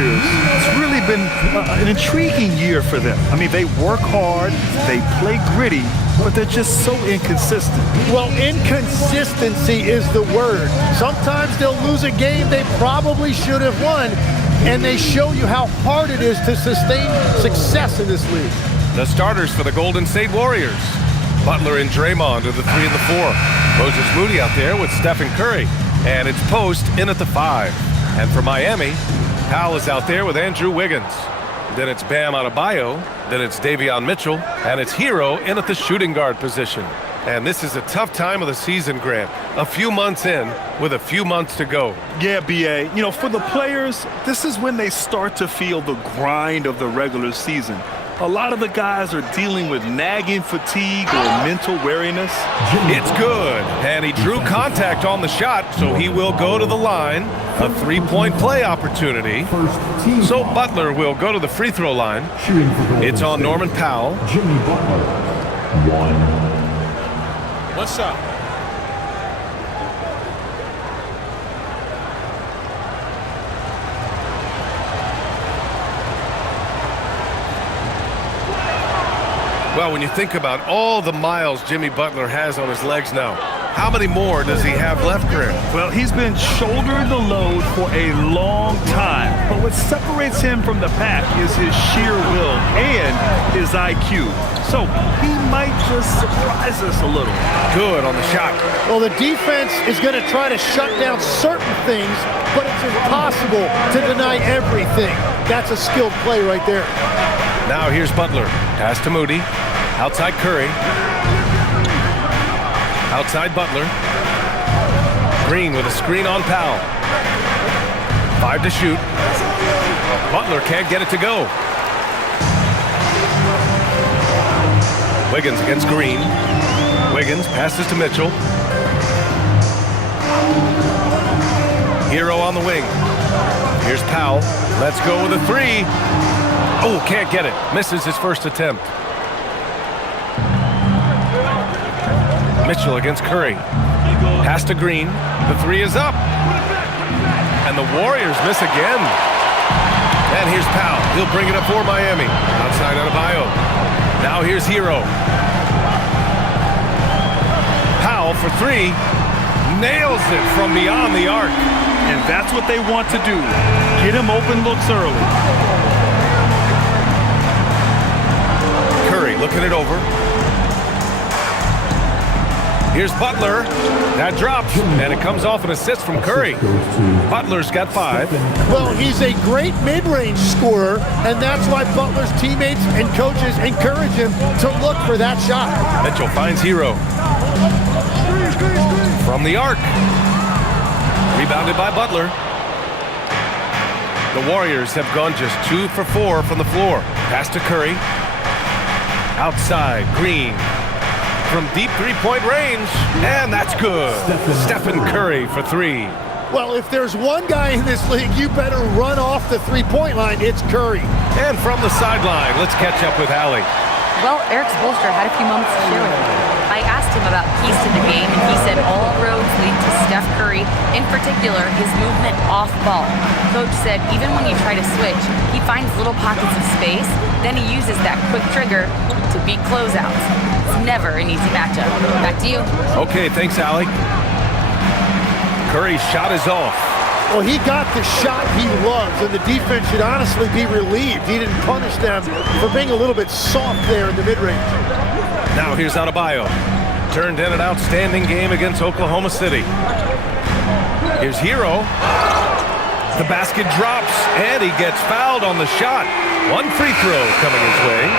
Warriors, it's really been an intriguing year for them. I mean, they work hard, they play gritty, but they're just so inconsistent. Well, inconsistency is the word. Sometimes they'll lose a game they probably should have won, and they show you how hard it is to sustain success in this league. The starters for the Golden State Warriors. Butler and Draymond are the 3 and the 4. Moses Moody out there with Stephen Curry. And it's Post in at the 5. And for Miami, Powell is out there with Andrew Wiggins. Then it's Bam Adebayo. Then it's Davion Mitchell. And it's Hero in at the shooting guard position. And this is a tough time of the season, Grant. A few months in with a few months to go. Yeah, B.A. You know, for the players, this is when they start to feel the grind of the regular season. A lot of the guys are dealing with nagging fatigue or mental weariness. It's good. And he drew contact on the shot, so he will go to the line. A three-point play opportunity. So Butler will go to the free throw line. It's on Norman Powell. Jimmy Butler, 1. What's up? Well, when you think about all the miles Jimmy Butler has on his legs now, how many more does he have left, Grant? Well, he's been shouldering the load for a long time. But what separates him from the pack is his sheer will and his IQ. So he might just surprise us a little. Good on the shot. Well, the defense is going to try to shut down certain things, but it's impossible to deny everything. That's a skilled play right there. Now here's Butler. Pass to Moody. Outside Curry. Outside Butler. Green with a screen on Powell. 5 to shoot. Butler can't get it to go. Wiggins against Green. Wiggins passes to Mitchell. Hero on the wing. Here's Powell. Let's go with a 3. Oh, can't get it. Misses his first attempt. Mitchell against Curry. Pass to Green. The 3 is up. And the Warriors miss again. And here's Powell. He'll bring it up for Miami. Outside Adebayo. Now here's Hero. Powell for 3. Nails it from beyond the arc. And that's what they want to do. Get him open looks early. Curry looking it over. Here's Butler. That drops, and it comes off an assist from Curry. Butler's got 5. Well, he's a great mid-range scorer, and that's why Butler's teammates and coaches encourage him to look for that shot. Mitchell finds Hero. From the arc. Rebounded by Butler. The Warriors have gone just 2 for 4 from the floor. Pass to Curry. Outside, Green. From deep three-point range, and that's good. Stephen Curry for 3. Well, if there's one guy in this league, you better run off the three-point line. It's Curry. And from the sideline, let's catch up with Allie. Well, Eric Spoelstra had a few moments to share with me. I asked him about keys to the game, and he said all roads lead to Steph Curry, in particular, his movement off ball. Coach said even when you try to switch, he finds little pockets of space, then he uses that quick trigger to beat closeouts. It's never an easy matchup. Back to you. Okay, thanks, Allie. Curry's shot is off. Well, he got the shot he loves, and the defense should honestly be relieved. He didn't punish them for being a little bit soft there in the mid-range. Now here's Adebayo. Turned in an outstanding game against Oklahoma City. Here's Hero. The basket drops, and he gets fouled on the shot. 1 free throw coming his way.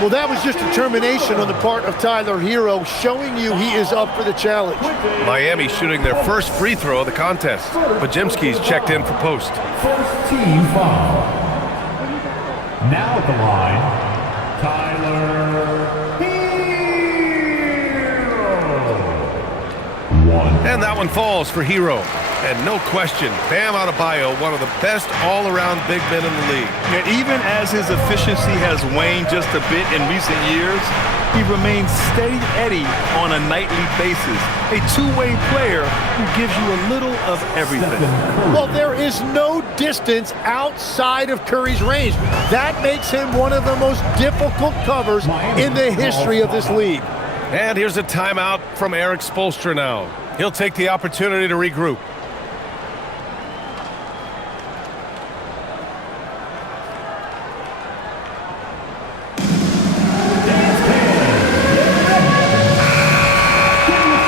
Well, that was just determination on the part of Tyler Hero, showing you he is up for the challenge. Miami shooting their first free throw of the contest. Bajemski's checked in for Post. First team foul. Now at the line, Tyler Hero. 1. And that one falls for Hero. And no question, Bam Adebayo, one of the best all-around big men in the league. And even as his efficiency has waned just a bit in recent years, He remains steady Eddie on a nightly basis. A two-way player who gives you a little of everything. Well, there is no distance outside of Curry's range. That makes him one of the most difficult covers in the history of this league. And here's a timeout from Eric Spoelstra now. He'll take the opportunity to regroup.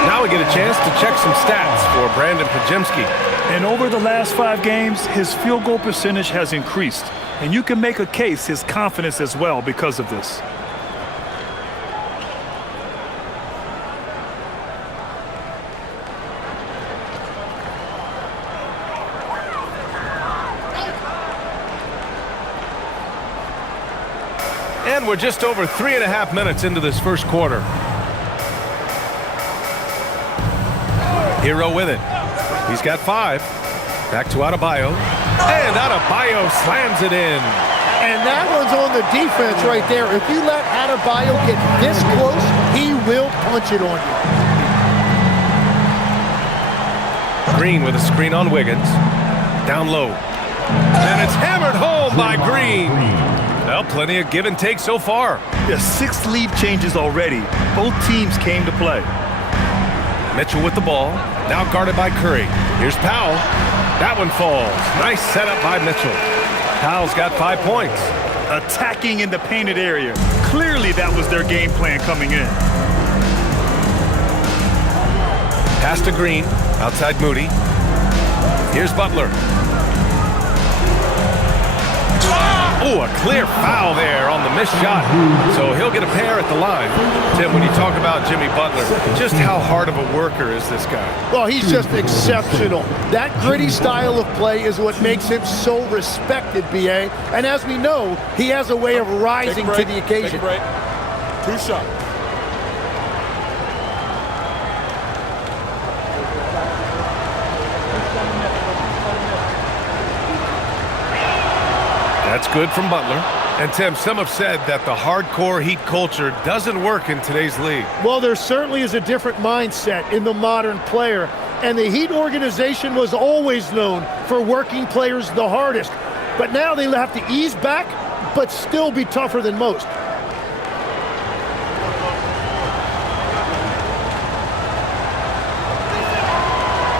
Now we get a chance to check some stats for Brandon Pajemski. And over the last 5 games, his field goal percentage has increased. And you can make a case his confidence as well because of this. And we're just over 3.5 minutes into this first quarter. Hero with it. He's got 5. Back to Adebayo. And Adebayo slams it in. And that one's on the defense right there. If you let Adebayo get this close, he will punch it on you. Green with a screen on Wiggins. Down low. And it's hammered home by Green. Well, plenty of give and take so far. There's 6 lead changes already. Both teams came to play. Mitchell with the ball. Now guarded by Curry. Here's Powell. That one falls. Nice setup by Mitchell. Powell's got 5 points. Attacking in the painted area. Clearly that was their game plan coming in. Pass to Green. Outside Moody. Here's Butler. Oh, a clear foul there on the missed shot. So he'll get a pair at the line. Tim, when you talk about Jimmy Butler, just how hard of a worker is this guy? Well, he's just exceptional. That gritty style of play is what makes him so respected, B.A. And as we know, he has a way of rising to the occasion. Take a break. 2 shots. That's good from Butler. And Tim, some have said that the hardcore Heat culture doesn't work in today's league. Well, there certainly is a different mindset in the modern player. And the Heat organization was always known for working players the hardest. But now they have to ease back, but still be tougher than most.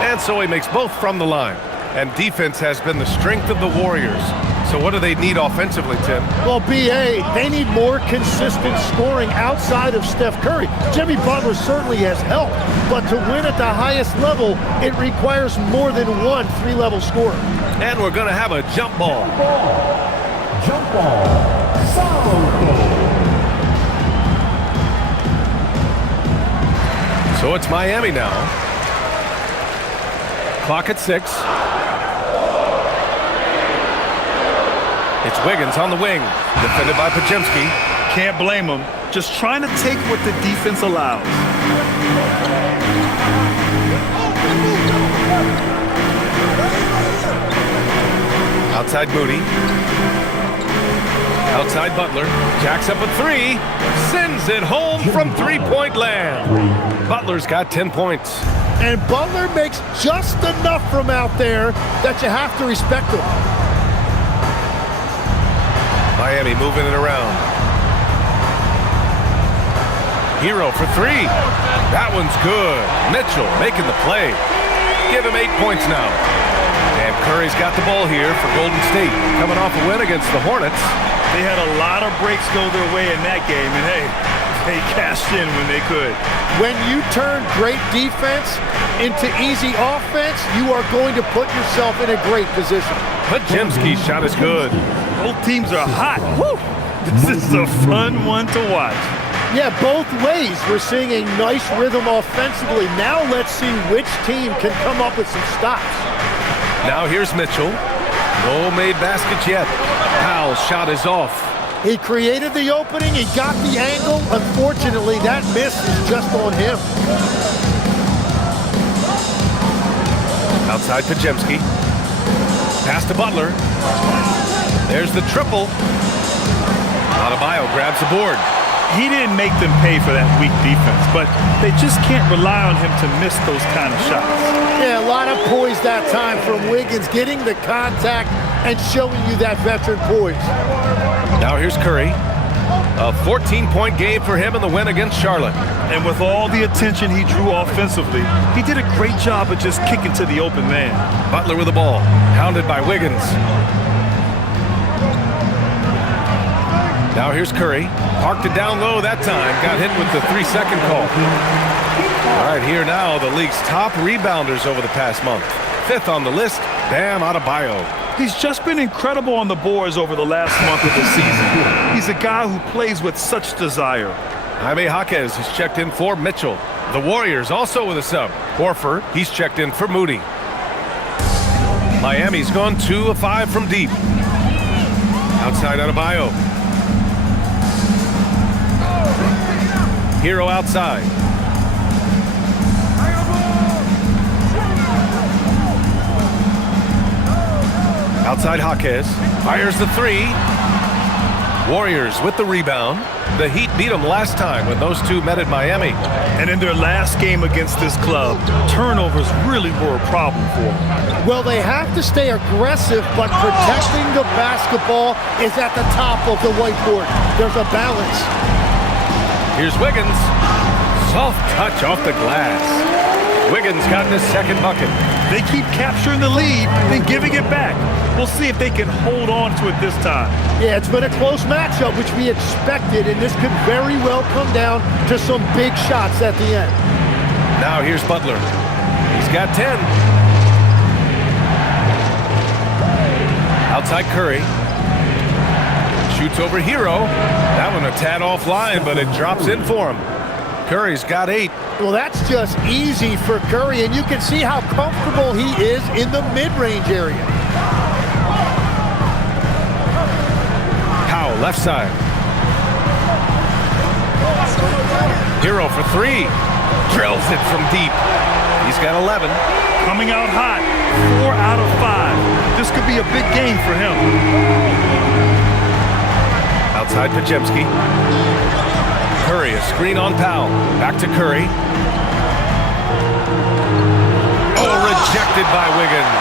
And so he makes both from the line. And defense has been the strength of the Warriors. So what do they need offensively, Tim? Well, B.A., they need more consistent scoring outside of Steph Curry. Jimmy Butler certainly has helped, but to win at the highest level, it requires more than one 3-level scorer. And we're going to have a jump ball. Jump ball. So it's Miami now. Clock at 6. It's Wiggins on the wing, defended by Pajemski. Can't blame him. Just trying to take what the defense allows. Outside Moody. Outside Butler. Jacks up a 3. Sends it home from 3-point land. Butler's got 10 points. And Butler makes just enough from out there that you have to respect him. Miami moving it around. Hero for 3. That one's good. Mitchell making the play. Give him 8 points now. And Curry's got the ball here for Golden State. Coming off a win against the Hornets. They had a lot of breaks go their way in that game, and hey, they cashed in when they could. When you turn great defense into easy offense, you are going to put yourself in a great position. Pajemski's shot is good. Both teams are hot. Woo! This is a fun one to watch. Yeah, both ways. We're seeing a nice rhythm offensively. Now let's see which team can come up with some stops. Now here's Mitchell. No made baskets yet. Powell's shot is off. He created the opening. He got the angle. Unfortunately, that miss is just on him. Outside Pajemski. Pass to Butler. There's the triple. Adebayo grabs the board. He didn't make them pay for that weak defense, but they just can't rely on him to miss those kind of shots. Yeah, a lot of poise that time from Wiggins, getting the contact and showing you that veteran poise. Now here's Curry. A 14-point game for him in the win against Charlotte. And with all the attention he drew offensively, he did a great job of just kicking to the open man. Butler with the ball, hounded by Wiggins. Now here's Curry. Parked it down low that time. Got hit with the 3-second call. All right, here now, the league's top rebounders over the past month. 5th on the list, Bam Adebayo. He's just been incredible on the boards over the last month of the season. He's a guy who plays with such desire. Jaime Jaquez has checked in for Mitchell. The Warriors also with a sub. Horford, he's checked in for Moody. Miami's gone 2 of 5 from deep. Outside Adebayo. Hero outside. Outside Jaquez. Fires the 3. Warriors with the rebound. The Heat beat them last time when those two met at Miami. And in their last game against this club, turnovers really were a problem for them. Well, they have to stay aggressive, but protecting the basketball is at the top of the whiteboard. There's a balance. Here's Wiggins. Soft touch off the glass. Wiggins got his second bucket. They keep capturing the lead, then giving it back. We'll see if they can hold on to it this time. Yeah, it's been a close matchup, which we expected, and this could very well come down to some big shots at the end. Now here's Butler. He's got 10. Outside Curry. Shoots over Hero. That one a tad offline, but it drops in for him. Curry's got 8. Well, that's just easy for Curry, and you can see how comfortable he is in the mid-range area. Powell, left side. Hero for 3. Drills it from deep. He's got 11. Coming out hot, 4 out of 5. This could be a big game for him. Outside Podziemski. Curry, a screen on Powell. Back to Curry. Oh, rejected by Wiggins.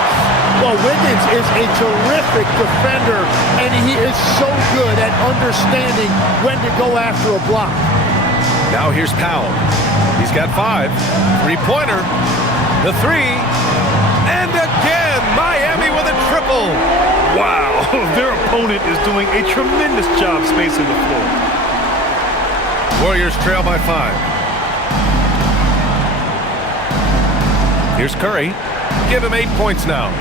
Well, Wiggins is a terrific defender, and he is so good at understanding when to go after a block. Now here's Powell. He's got 5. 3-pointer. The 3. And again, Miami with a triple. Wow, their opponent is doing a tremendous job spacing the floor. Warriors trail by 5. Here's Curry. Give him 8 points now.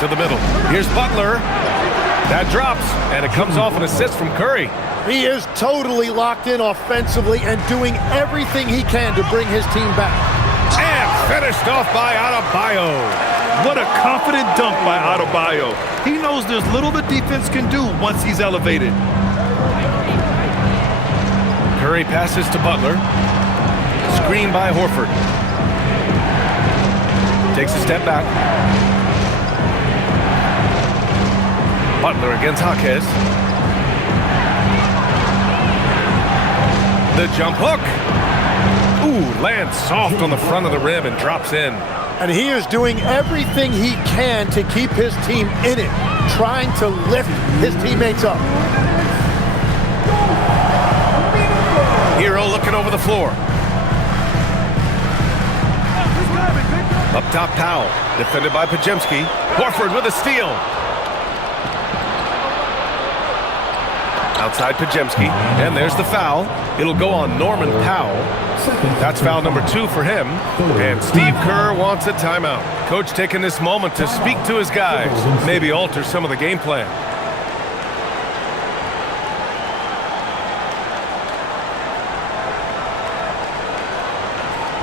To the middle. Here's Butler. That drops, and it comes off an assist from Curry. He is totally locked in offensively and doing everything he can to bring his team back. And finished off by Adebayo. What a confident dunk by Adebayo. He knows there's little the defense can do once he's elevated. Curry passes to Butler. Screen by Horford. Takes a step back. Butler against Jaquez. The jump hook. Ooh, lands soft on the front of the rim and drops in. And he is doing everything he can to keep his team in it, trying to lift his teammates up. Hero looking over the floor. Up top, Powell. Defended by Podziemski. Horford with a steal. Outside Podziemski. And there's the foul. It'll go on Norman Powell. That's foul number 2 for him. And Steve Kerr wants a timeout. Coach taking this moment to speak to his guys. Maybe alter some of the game plan.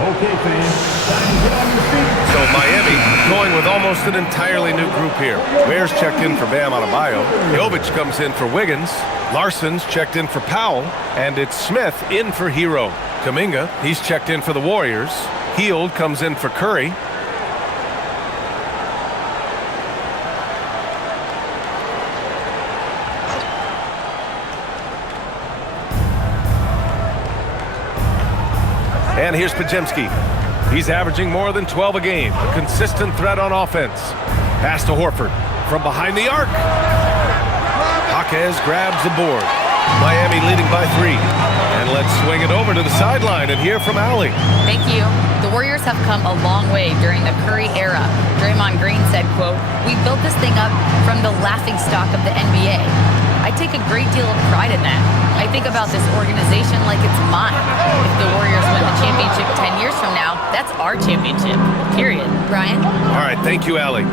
Okay, fans. Time to get on your feet. So Miami going with almost an entirely new group here. Ware's checked in for Bam Adebayo. Jovic comes in for Wiggins. Larson's checked in for Powell. And it's Smith in for Hero. Kuminga, he's checked in for the Warriors. Hield comes in for Curry. And here's Podziemski. He's averaging more than 12 a game. A consistent threat on offense. Pass to Horford from behind the arc. Jaquez grabs the board. Miami leading by 3. And let's swing it over to the sideline and hear from Allie. Thank you. The Warriors have come a long way during the Curry era. Draymond Green said, quote, "We built this thing up from the laughingstock of the NBA. I take a great deal of pride in that. I think about this organization like it's mine. If the Warriors win the championship 10 years from now, that's our championship, period." Brian? All right, thank you, Allie.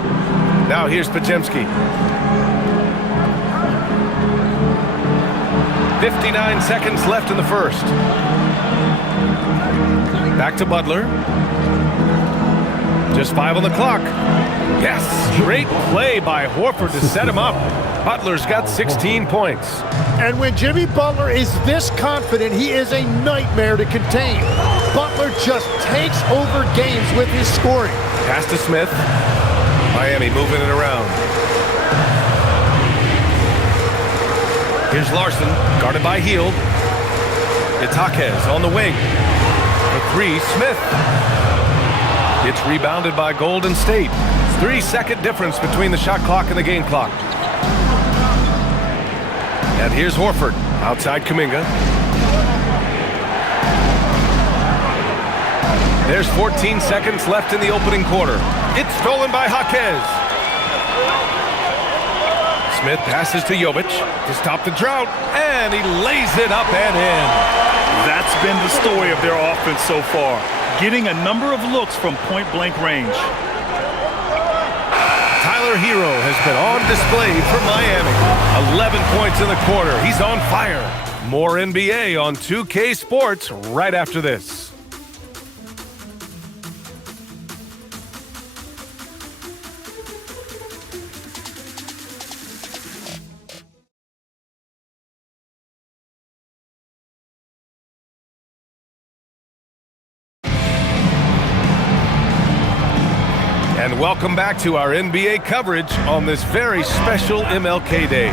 Now here's Podziemski. 59 seconds left in the first. Back to Butler. Just 5 on the clock. Yes, great play by Horford to set him up. Butler's got 16 points. And when Jimmy Butler is this confident, he is a nightmare to contain. Butler just takes over games with his scoring. Pass to Smith. Miami moving it around. Here's Larson, guarded by Hield. It's Jaquez on the wing. For 3, Smith. It's rebounded by Golden State. 3-second difference between the shot clock and the game clock. And here's Horford, outside Kuminga. There's 14 seconds left in the opening quarter. It's stolen by Jaquez. Smith passes to Jovic to stop the drought, and he lays it up and in. That's been the story of their offense so far, getting a number of looks from point-blank range. Tyler Hero has been on display for Miami. 11 points in the quarter. He's on fire. More NBA on 2K Sports right after this. And welcome back to our NBA coverage on this very special MLK Day.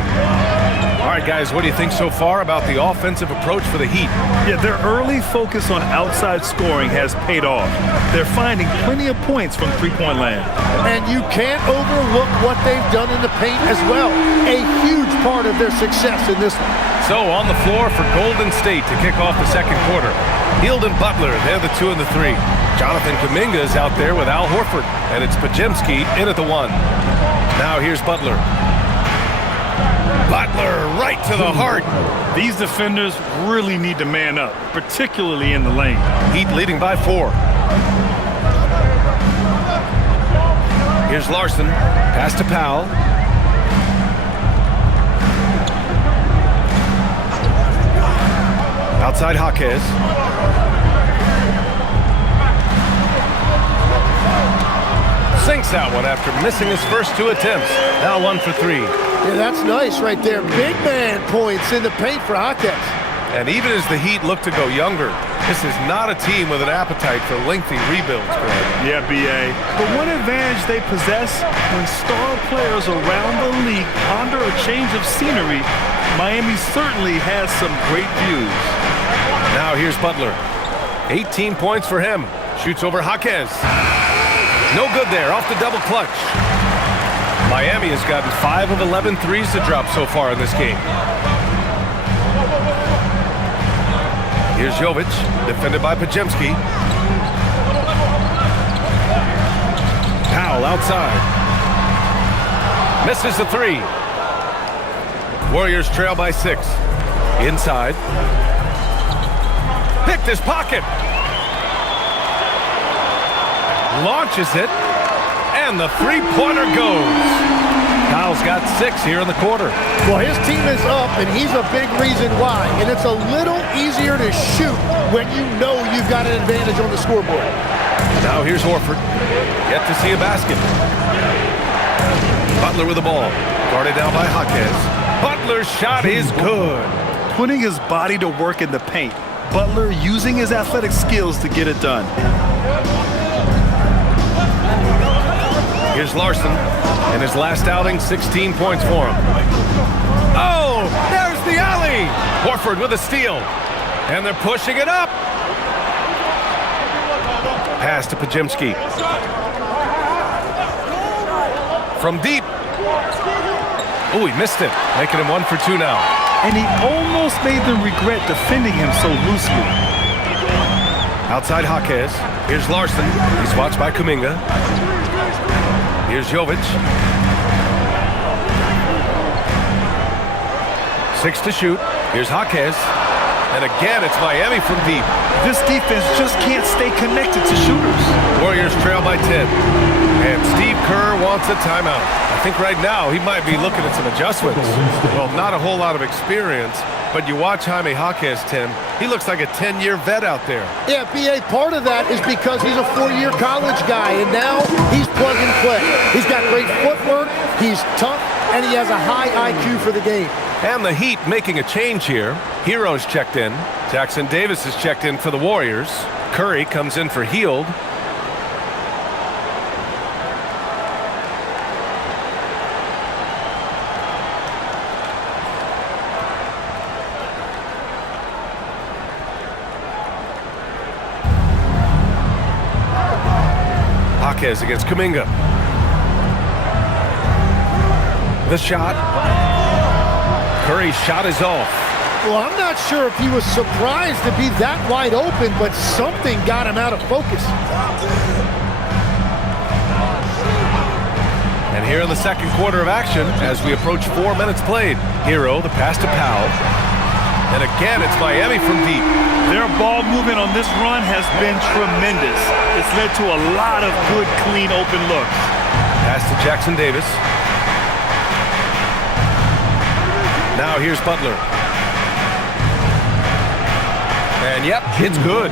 All right, guys, what do you think so far about the offensive approach for the Heat? Yeah, their early focus on outside scoring has paid off. They're finding plenty of points from three-point land. And you can't overlook what they've done in the paint as well. A huge part of their success in this one. So on the floor for Golden State to kick off the second quarter. Hield and Butler, they're the 2 and the 3. Jonathan Kuminga is out there with Al Horford, and it's Podziemski in at the 1. Now here's Butler. Butler right to the heart. These defenders really need to man up, particularly in the lane. Heat leading by 4. Here's Larson. Pass to Powell. Outside Jaquez. Sinks that one after missing his first 2 attempts. Now 1 for 3. Yeah, that's nice right there. Big man points in the paint for Jaquez. And even as the Heat look to go younger, this is not a team with an appetite for lengthy rebuilds, Greg. Yeah, B.A. But one advantage they possess when star players around the league ponder a change of scenery, Miami certainly has some great views. Now here's Butler. 18 points for him. Shoots over Jaquez. No good there, off the double clutch. Miami has gotten 5 of 11 threes to drop so far in this game. Here's Jovic, defended by Podziemski. Powell outside. Misses the 3. Warriors trail by 6. Inside. Picked his pocket. Launches it. And the three-pointer goes. Kyle's got 6 here in the quarter. Well, his team is up, and he's a big reason why. And it's a little easier to shoot when you know you've got an advantage on the scoreboard. Now here's Horford. Yet to see a basket. Butler with the ball. Guarded down by Jaquez. Butler's shot is good. Putting his body to work in the paint. Butler using his athletic skills to get it done. Here's Larson. In his last outing, 16 points for him. Oh, there's the alley. Horford with a steal. And they're pushing it up. Pass to Pajimski. From deep. Oh, he missed it, making him 1 for 2 now. And he almost made them regret defending him so loosely. Outside Jaquez. Here's Larson. He's watched by Kuminga. Here's Jovic. 6 to shoot. Here's Jaquez. And again, it's Miami from deep. This defense just can't stay connected to shooters. Warriors trail by 10. And Steve Kerr wants a timeout. I think right now he might be looking at some adjustments. Well, not a whole lot of experience, but you watch Jaime Jaquez, Tim. He looks like a 10-year vet out there. Yeah, B.A., part of that is because he's a 4-year college guy, and now he's plug and play. He's got great footwork, he's tough, and he has a high IQ for the game. And the Heat making a change here. Hero's checked in. Jackson Davis is checked in for the Warriors. Curry comes in for Hield. Jaquez against Kuminga. The shot. Curry's shot is off. Well, I'm not sure if he was surprised to be that wide open, but something got him out of focus. And here in the second quarter of action, as we approach 4 minutes played. Hero, the pass to Powell. And again, it's Miami from deep. Their ball movement on this run has been tremendous. It's led to a lot of good, clean, open looks. Pass to Jackson Davis. Now here's Butler. And yep, it's good.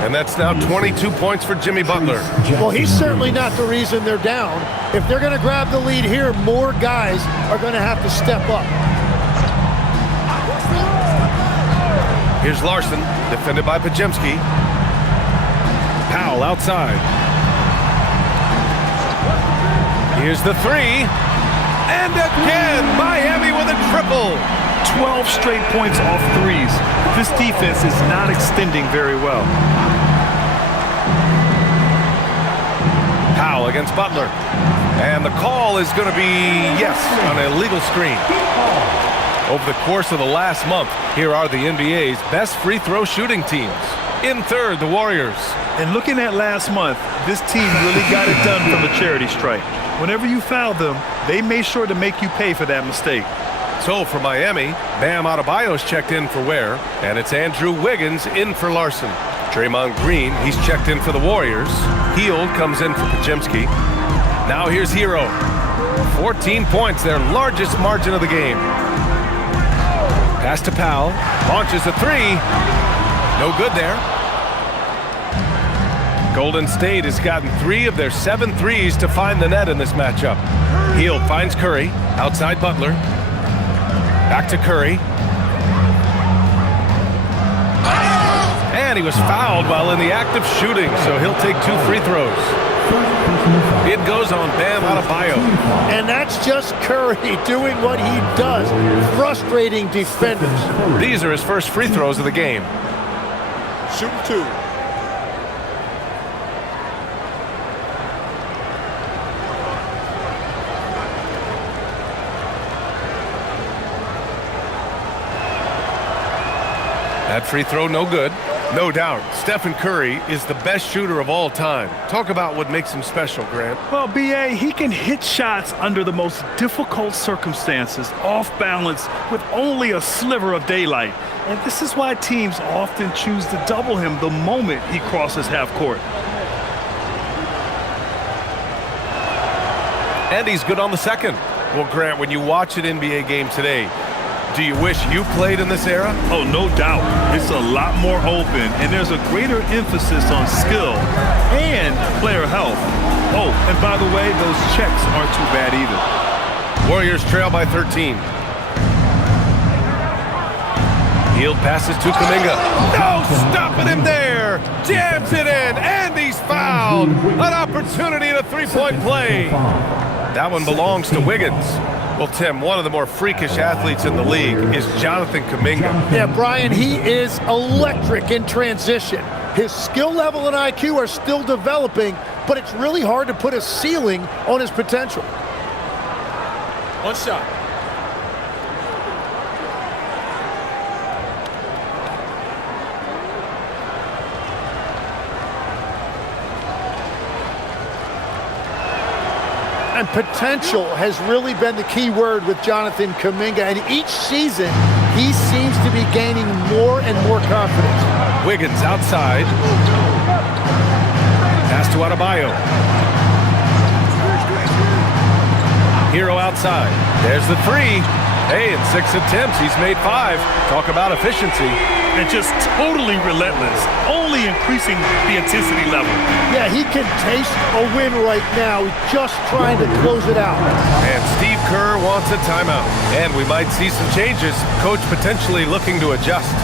And that's now 22 points for Jimmy Butler. Well, he's certainly not the reason they're down. If they're going to grab the lead here, more guys are going to have to step up. Here's Larson, defended by Pajimski. Powell outside. Here's the three. And again, Miami with a triple. 12 straight points off threes. This defense is not extending very well. Powell against Butler. And the call is going to be, yes, on an illegal screen. Over the course of the last month, here are the NBA's best free throw shooting teams. In third, the Warriors. And looking at last month, this team really got it done from a charity stripe. Whenever you foul them, they made sure to make you pay for that mistake. So for Miami, Bam Adebayo's checked in for Ware, and it's Andrew Wiggins in for Larson. Draymond Green, he's checked in for the Warriors. Hield comes in for Pajimski. Now here's Hero. 14 points, their largest margin of the game. Pass to Powell, launches a three. No good there. Golden State has gotten 3 of their 7 threes to find the net in this matchup. Hield finds Curry, outside Butler. Back to Curry. And he was fouled while in the act of shooting, so he'll take 2 free throws. It goes on Bam Adebayo. And that's just Curry doing what he does, frustrating defenders. These are his first free throws of the game. Shooting 2. That free throw, no good. No doubt, Stephen Curry is the best shooter of all time. Talk about what makes him special, Grant. Well, B.A., he can hit shots under the most difficult circumstances, off balance, with only a sliver of daylight. And this is why teams often choose to double him the moment he crosses half court. And he's good on the second. Well, Grant, when you watch an NBA game today, do you wish you played in this era? Oh, no doubt. It's a lot more open, and there's a greater emphasis on skill and player health. Oh, and by the way, those checks aren't too bad either. Warriors trail by 13. Hield passes to Kuminga. No stopping him there. Jams it in, and he's fouled. An opportunity in a three-point play. That one belongs to Wiggins. Well, Tim, one of the more freakish athletes in the league is Jonathan Kuminga. Yeah, Brian, he is electric in transition. His skill level and IQ are still developing, but it's really hard to put a ceiling on his potential. One shot. And potential has really been the key word with Jonathan Kuminga. And each season, he seems to be gaining more and more confidence. Wiggins outside. Pass to Adebayo. Hero outside. There's the three. Hey, in 6 attempts, he's made 5. Talk about efficiency. And just totally relentless, only increasing the intensity level. Yeah, he can taste a win right now. He's just trying to close it out. And Steve Kerr wants a timeout. And we might see some changes. Coach potentially looking to adjust.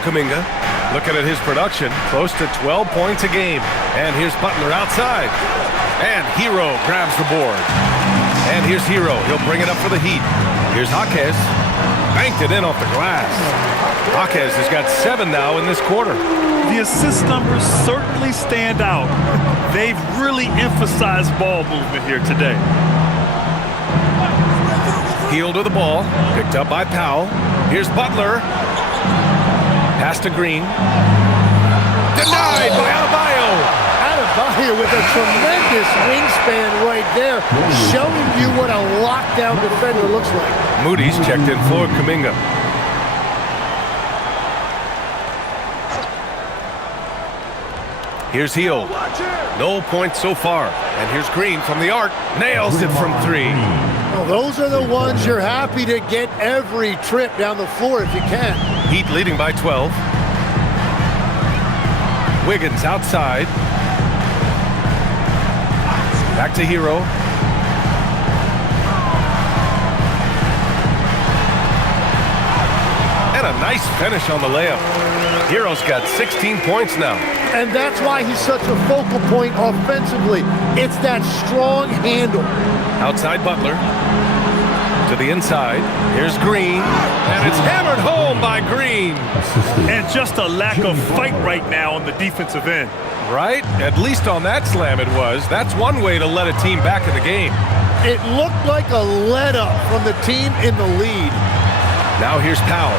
Kuminga, looking at his production, close to 12 points a game. And here's Butler outside. And Hero grabs the board. And here's Hero. He'll bring it up for the Heat. Here's Jaquez. Banked it in off the glass. Jaquez has got 7 now in this quarter. The assist numbers certainly stand out. They've really emphasized ball movement here today. Heel to the ball. Picked up by Powell. Here's Butler. Pass to Green. Denied by Adebayo. Adebayo with a tremendous wingspan right there, showing you what a lockdown defender looks like. Moody's checked in for Kuminga. Here's Heel. No points so far. And here's Green from the arc. Nails it from 3. Well, those are the ones you're happy to get every trip down the floor if you can. Heat leading by 12. Wiggins outside. Back to Hero. And a nice finish on the layup. Hero's got 16 points now. And that's why he's such a focal point offensively. It's that strong handle. Outside Butler. To the inside. Here's Green. And it's hammered home by Green. And just a lack of fight right now on the defensive end. Right? At least on that slam it was. That's one way to let a team back in the game. It looked like a let-up from the team in the lead. Now here's Powell.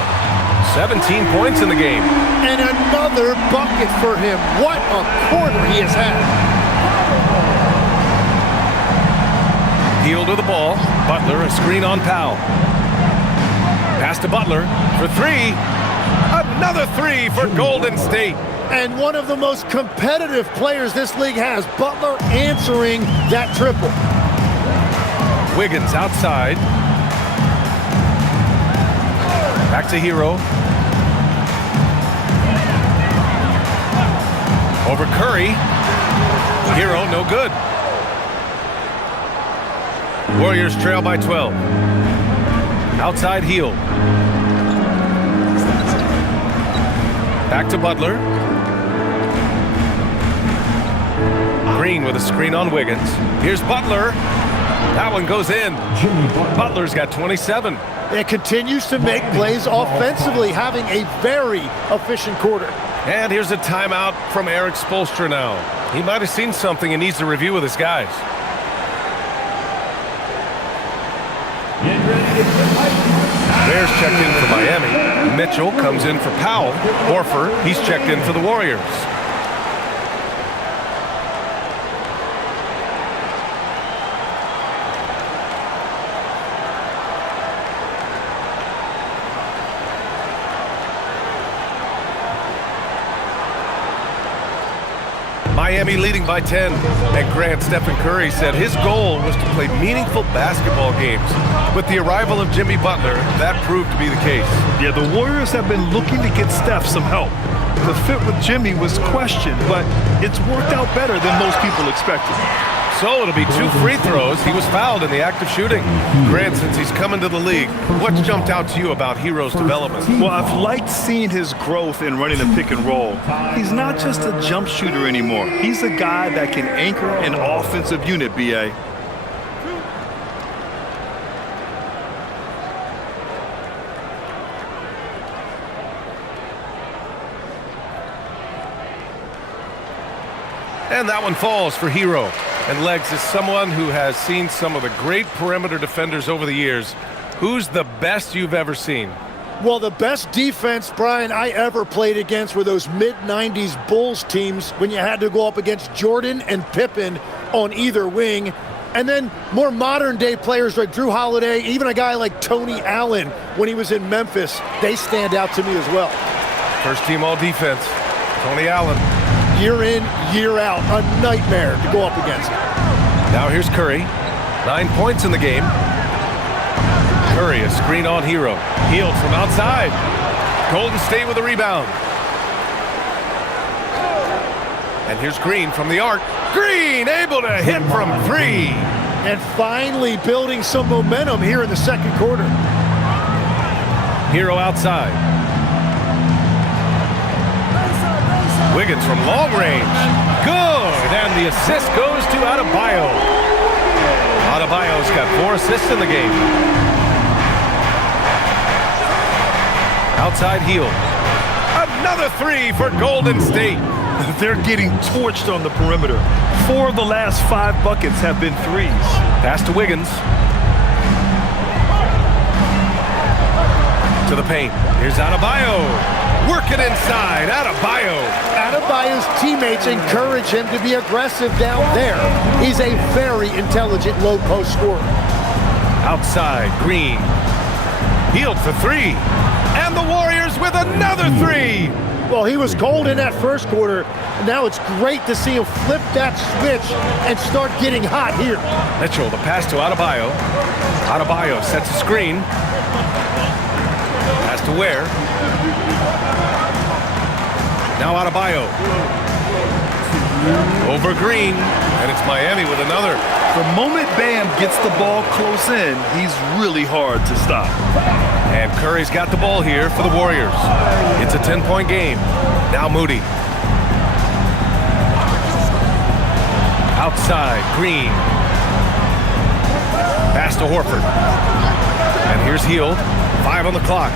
17 points in the game. And another bucket for him. What a quarter he has had. Heel to the ball. Butler, a screen on Powell. Pass to Butler for 3. Another 3 for Golden State. And one of the most competitive players this league has, Butler answering that triple. Wiggins outside. Back to Hero. Over Curry. Hero, no good. Warriors trail by 12. Outside Heel. Back to Butler. Green with a screen on Wiggins. Here's Butler. That one goes in. Butler's got 27. It continues to make plays offensively, having a very efficient quarter. And here's a timeout from Eric Spoelstra now. He might have seen something and needs to review with his guys. Bears checked in for Miami. Mitchell comes in for Powell. Horford, he's checked in for the Warriors. Miami leading by 10. And Grant, Stephen Curry said his goal was to play meaningful basketball games. With the arrival of Jimmy Butler, that proved to be the case. Yeah, the Warriors have been looking to get Steph some help. The fit with Jimmy was questioned, but it's worked out better than most people expected. So it'll be 2 free throws. He was fouled in the act of shooting. Grant, since he's come into the league, what's jumped out to you about Hero's development? Well, I've liked seeing his growth in running the pick and roll. He's not just a jump shooter anymore. He's a guy that can anchor an offensive unit, B.A. And that one falls for Hero. And Legs is someone who has seen some of the great perimeter defenders over the years. Who's the best you've ever seen? Well, the best defense, Brian, I ever played against were those mid-90s Bulls teams when you had to go up against Jordan and Pippen on either wing. And then more modern-day players like Drew Holiday, even a guy like Tony Allen when he was in Memphis, they stand out to me as well. First team all-defense, Tony Allen. Year in, year out, a nightmare to go up against. Now here's Curry. 9 points in the game. Curry, a screen on Hero. Healed from outside. Golden State with a rebound. And here's Green from the arc. Green able to hit from 3. And finally building some momentum here in the second quarter. Hero outside. Wiggins from long range. Good. And the assist goes to Adebayo. Adebayo's got 4 assists in the game. Outside heel. Another 3 for Golden State. They're getting torched on the perimeter. 4 of the last 5 buckets have been threes. Pass to Wiggins. To the paint. Here's Adebayo. Working inside. Adebayo's teammates encourage him to be aggressive down there. He's a very intelligent low post scorer. Outside, Green. Healed for 3. And the Warriors with another 3. Well, he was cold in that first quarter. And now it's great to see him flip that switch and start getting hot here. Mitchell, the pass to Adebayo. Adebayo sets a screen. Pass to Ware. Now Adebayo. Over Green. And it's Miami with another. The moment Bam gets the ball close in, he's really hard to stop. And Curry's got the ball here for the Warriors. It's a 10-point game. Now Moody. Outside, Green. Pass to Horford. And here's Hield. 5 on the clock.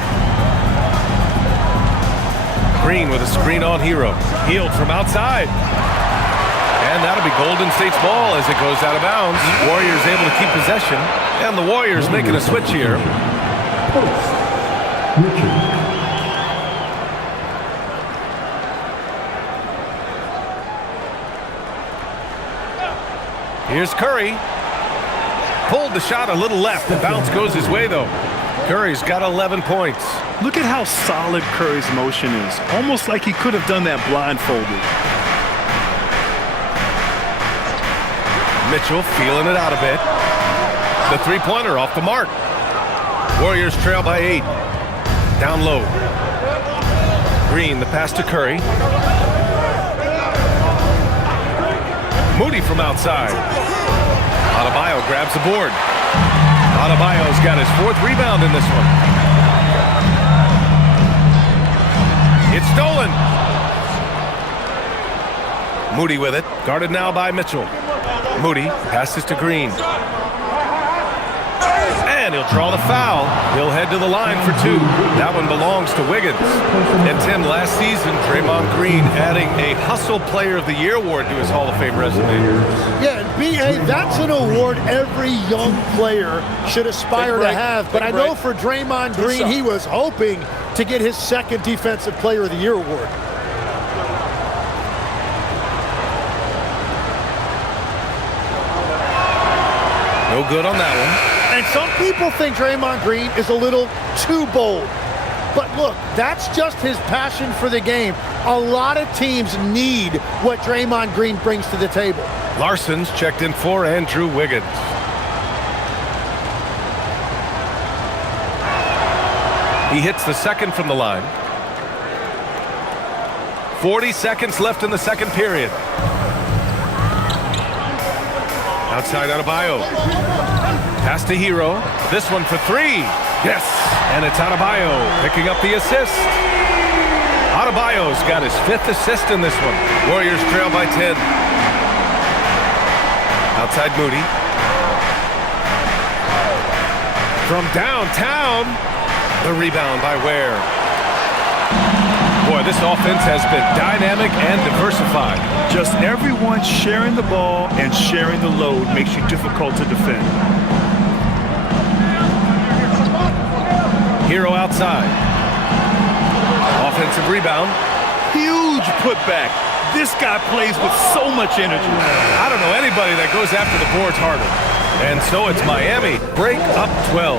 Green with a screen on Hero. Hield from outside. And that'll be Golden State's ball as it goes out of bounds. Warriors able to keep possession. And the Warriors making a switch here. Here's Curry. Pulled the shot a little left. The bounce goes his way, though. Curry's got 11 points. Look at how solid Curry's motion is. Almost like he could have done that blindfolded. Mitchell feeling it out a bit. The three-pointer off the mark. Warriors trail by 8. Down low. Green, the pass to Curry. Moody from outside. Adebayo grabs the board. Adebayo's got his 4th rebound in this one. It's stolen. Moody with it. Guarded now by Mitchell. Moody passes to Green. And he'll draw the foul. He'll head to the line for 2. That one belongs to Wiggins. And Tim, last season, Draymond Green adding a Hustle Player of the Year award to his Hall of Fame resume. Yeah, and B.A., that's an award every young player should aspire to have. But I know for Draymond Green, he was hoping to get his 2nd Defensive Player of the Year award. No good on that one. And some people think Draymond Green is a little too bold. But look, that's just his passion for the game. A lot of teams need what Draymond Green brings to the table. Larson's checked in for Andrew Wiggins. He hits the second from the line. 40 seconds left in the second period. Outside Adebayo. Pass to Hero. This one for three. Yes, and it's Adebayo picking up the assist. Adebayo's got his 5th assist in this one. Warriors trail by 10. Outside Moody. From downtown, the rebound by Ware. Boy, this offense has been dynamic and diversified. Just everyone sharing the ball and sharing the load makes you difficult to defend. Hero outside. Offensive rebound. Huge putback. This guy plays with so much energy. I don't know anybody that goes after the boards harder. And so it's Miami. Break up 12.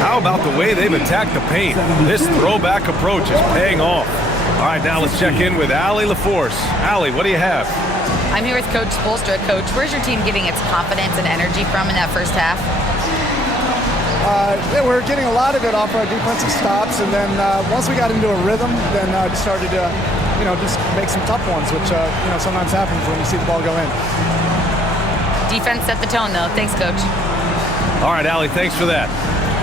How about the way they've attacked the paint? This throwback approach is paying off. All right, now let's check in with Allie LaForce. Allie, what do you have? I'm here with Coach Spoelstra. Coach, where's your team getting its confidence and energy from in that first half? Yeah, we're getting a lot of it off our defensive stops, and then once we got into a rhythm, then just started to, just make some tough ones, which sometimes happens when you see the ball go in. Defense set the tone, though. Thanks, Coach. All right, Allie, thanks for that.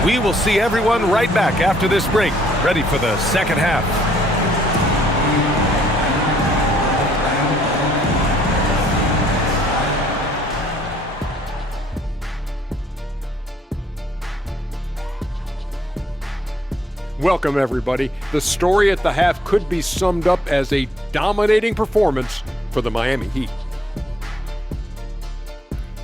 We will see everyone right back after this break, ready for the second half. Welcome, everybody. The story at the half could be summed up as a dominating performance for the Miami Heat.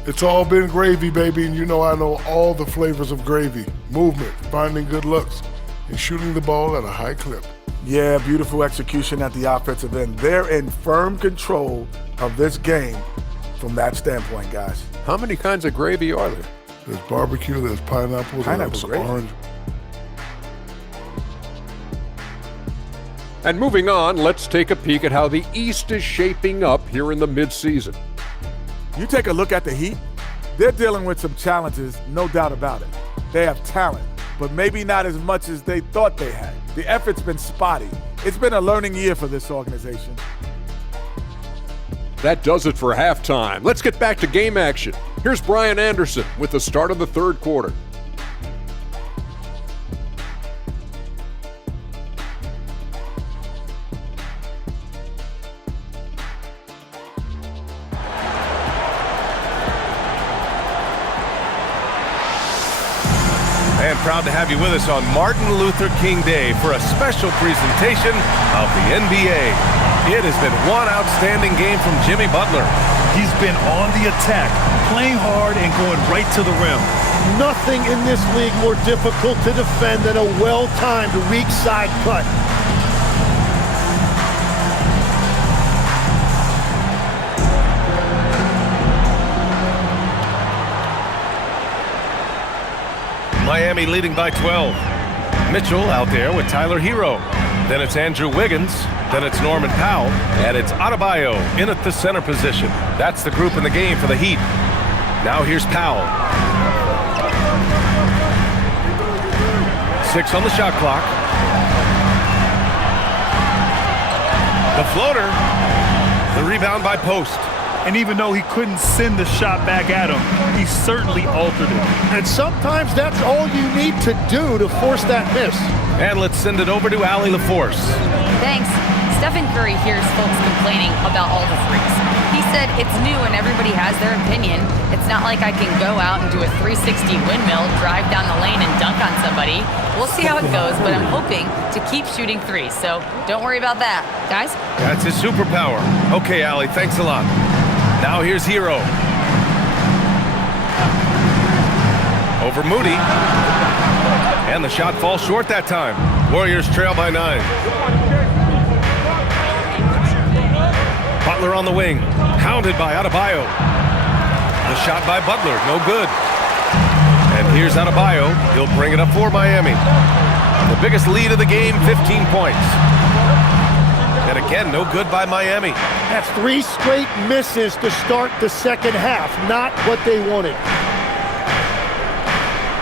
It's all been gravy, baby, and I know all the flavors of gravy. Movement, finding good looks, and shooting the ball at a high clip. Yeah, beautiful execution at the offensive end. They're in firm control of this game from that standpoint, guys. How many kinds of gravy are there? There's barbecue, there's pineapple, there's orange. And moving on, let's take a peek at how the East is shaping up here in the midseason. You take a look at the Heat, they're dealing with some challenges, no doubt about it. They have talent, but maybe not as much as they thought they had. The effort's been spotty. It's been a learning year for this organization. That does it for halftime. Let's get back to game action. Here's Brian Anderson with the start of the third quarter. And proud to have you with us on Martin Luther King Day for a special presentation of the NBA. It has been one outstanding game from Jimmy Butler. He's been on the attack, playing hard and going right to the rim. Nothing in this league more difficult to defend than a well-timed weak side cut. Miami leading by 12. Mitchell out there with Tyler Hero. Then it's Andrew Wiggins. Then it's Norman Powell. And it's Adebayo in at the center position. That's the group in the game for the Heat. Now here's Powell. 6 on the shot clock. The floater. The rebound by Post. And even though he couldn't send the shot back at him, he certainly altered it. And sometimes that's all you need to do to force that miss. And let's send it over to Allie LaForce. Thanks. Stephen Curry hears folks complaining about all the threes. He said it's new and everybody has their opinion. It's not like I can go out and do a 360 windmill, drive down the lane and dunk on somebody. We'll see how it goes, but I'm hoping to keep shooting threes. So don't worry about that. Guys? That's his superpower. Okay, Allie, thanks a lot. Now here's Hero. Over Moody. And the shot falls short that time. Warriors trail by 9. Butler on the wing. Hounded by Adebayo. The shot by Butler, no good. And Here's Adebayo. He'll bring it up for Miami. The biggest lead of the game, 15 points. And again, no good by Miami. That's 3 straight misses to start the second half. Not what they wanted.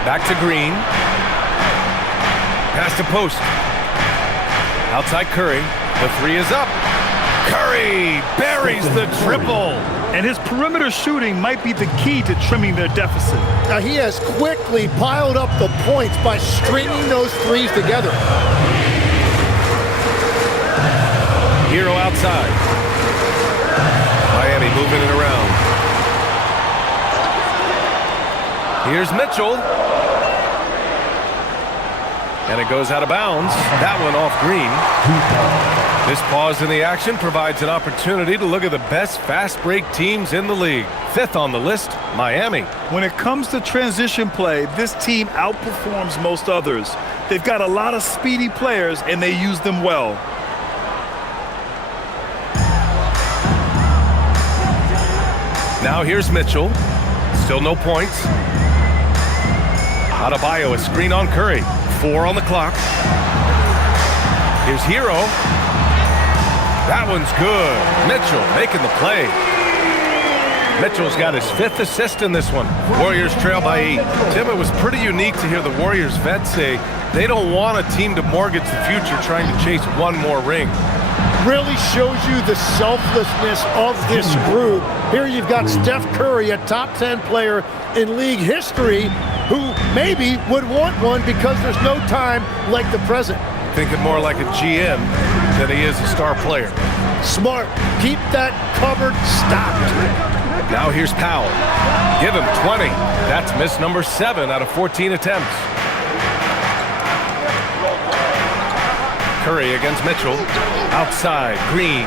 Back to Green. Pass to post. Outside Curry. The 3 is up. Curry buries the triple. And his perimeter shooting might be the key to trimming their deficit. Now he has quickly piled up the points by stringing those threes together. Hero outside. Miami moving it around. Here's Mitchell. And it goes out of bounds. That one off Green. This pause in the action provides an opportunity to look at the best fast break teams in the league. 5th on the list, Miami. When it comes to transition play, this team outperforms most others. They've got a lot of speedy players, and they use them well. Now here's Mitchell. Still no points. Adebayo, a screen on Curry. 4 on the clock. Here's Hero. That one's good. Mitchell making the play. Mitchell's got his 5th assist in this one. Warriors trail by 8. Tim, it was pretty unique to hear the Warriors vets say they don't want a team to mortgage the future trying to chase one more ring. Really shows you the selflessness of this group. Here you've got Steph Curry, a top 10 player in league history, who maybe would want one because there's no time like the present. Thinking more like a GM than he is a star player. Smart. Keep that cupboard stocked. Now here's Powell. Give him 20. That's miss number 7 out of 14 attempts. Curry against Mitchell. Outside, Green.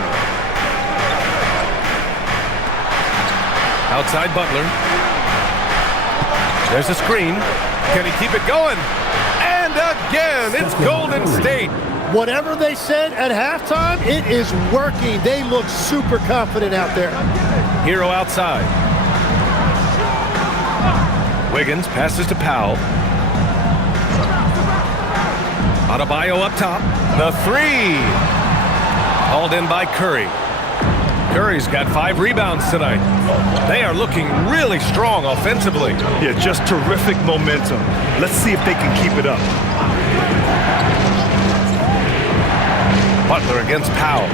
Outside Butler. There's a screen. Can he keep it going? And again, it's Golden State. Whatever they said at halftime, it is working. They look super confident out there. Hero outside. Wiggins passes to Powell. Adebayo up top. The 3. Hauled in by Curry. Curry's got 5 rebounds tonight. They are looking really strong offensively. Yeah, just terrific momentum. Let's see if they can keep it up. Butler against Powell.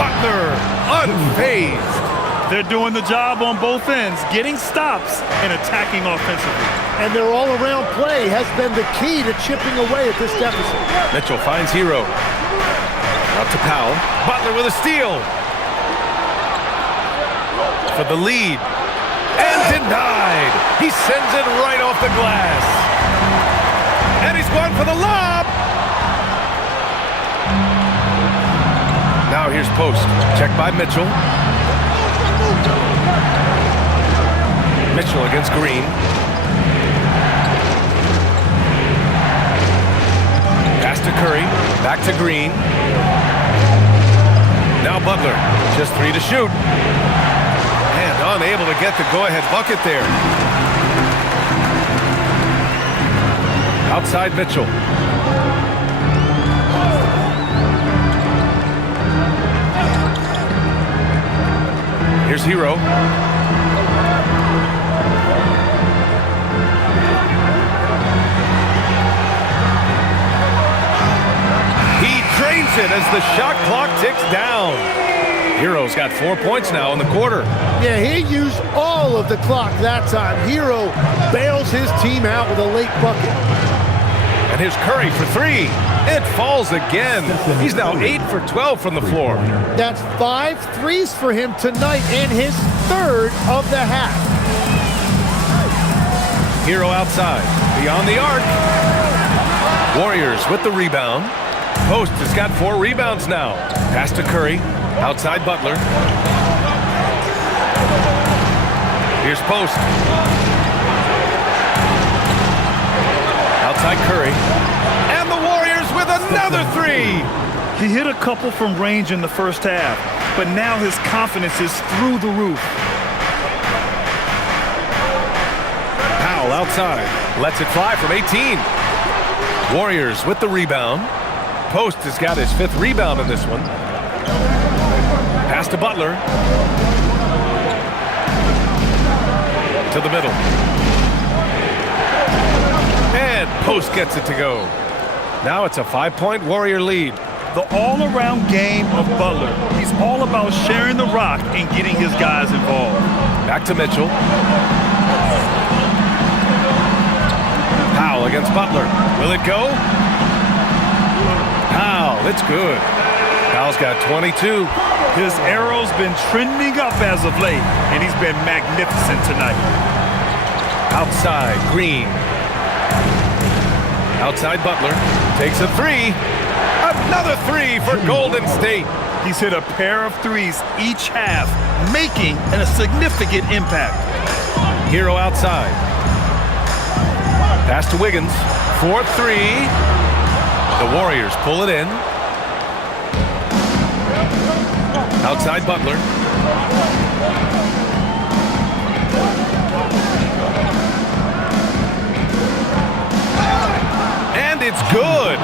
Butler unfazed. They're doing the job on both ends, getting stops and attacking offensively. And their all-around play has been the key to chipping away at this deficit. Mitchell finds Hero. Out to Powell. Butler with a steal. For the lead. And denied. He sends it right off the glass. And he's going for the lob. Now here's post. Check by Mitchell. Mitchell against Green. Pass to Curry. Back to Green. Now Butler. Just 3 to shoot. And unable to get the go-ahead bucket there. Outside Mitchell. Here's Hero. He drains it as the shot clock ticks down. Hero's got 4 points now in the quarter. Yeah, he used all of the clock that time. Hero bails his team out with a late bucket. And here's Curry for 3. It falls again. He's now 8 for 12 from the floor. That's 5 threes for him tonight and his 3rd of the half. Hero outside. Beyond the arc. Warriors with the rebound. Post has got 4 rebounds now. Pass to Curry. Outside Butler. Here's Post. Outside Curry. And the Warriors with another 3. He hit a couple from range in the first half, but now his confidence is through the roof. outside. Lets it fly from 18. Warriors with the rebound. Post has got his 5th rebound in this one. Pass to Butler. To the middle. And Post gets it to go. Now it's a 5-point Warrior lead. The all-around game of Butler. He's all about sharing the rock and getting his guys involved. Back to Mitchell. Powell against Butler. Will it go? Powell, it's good. Powell's got 22. His arrow's been trending up as of late, and he's been magnificent tonight. Outside, Green. Outside Butler. Takes a 3. Another 3 for Golden State. He's hit a pair of threes each half, making a significant impact. Hero outside. Pass to Wiggins. 4-3. The Warriors pull it in. Outside Butler. And it's good.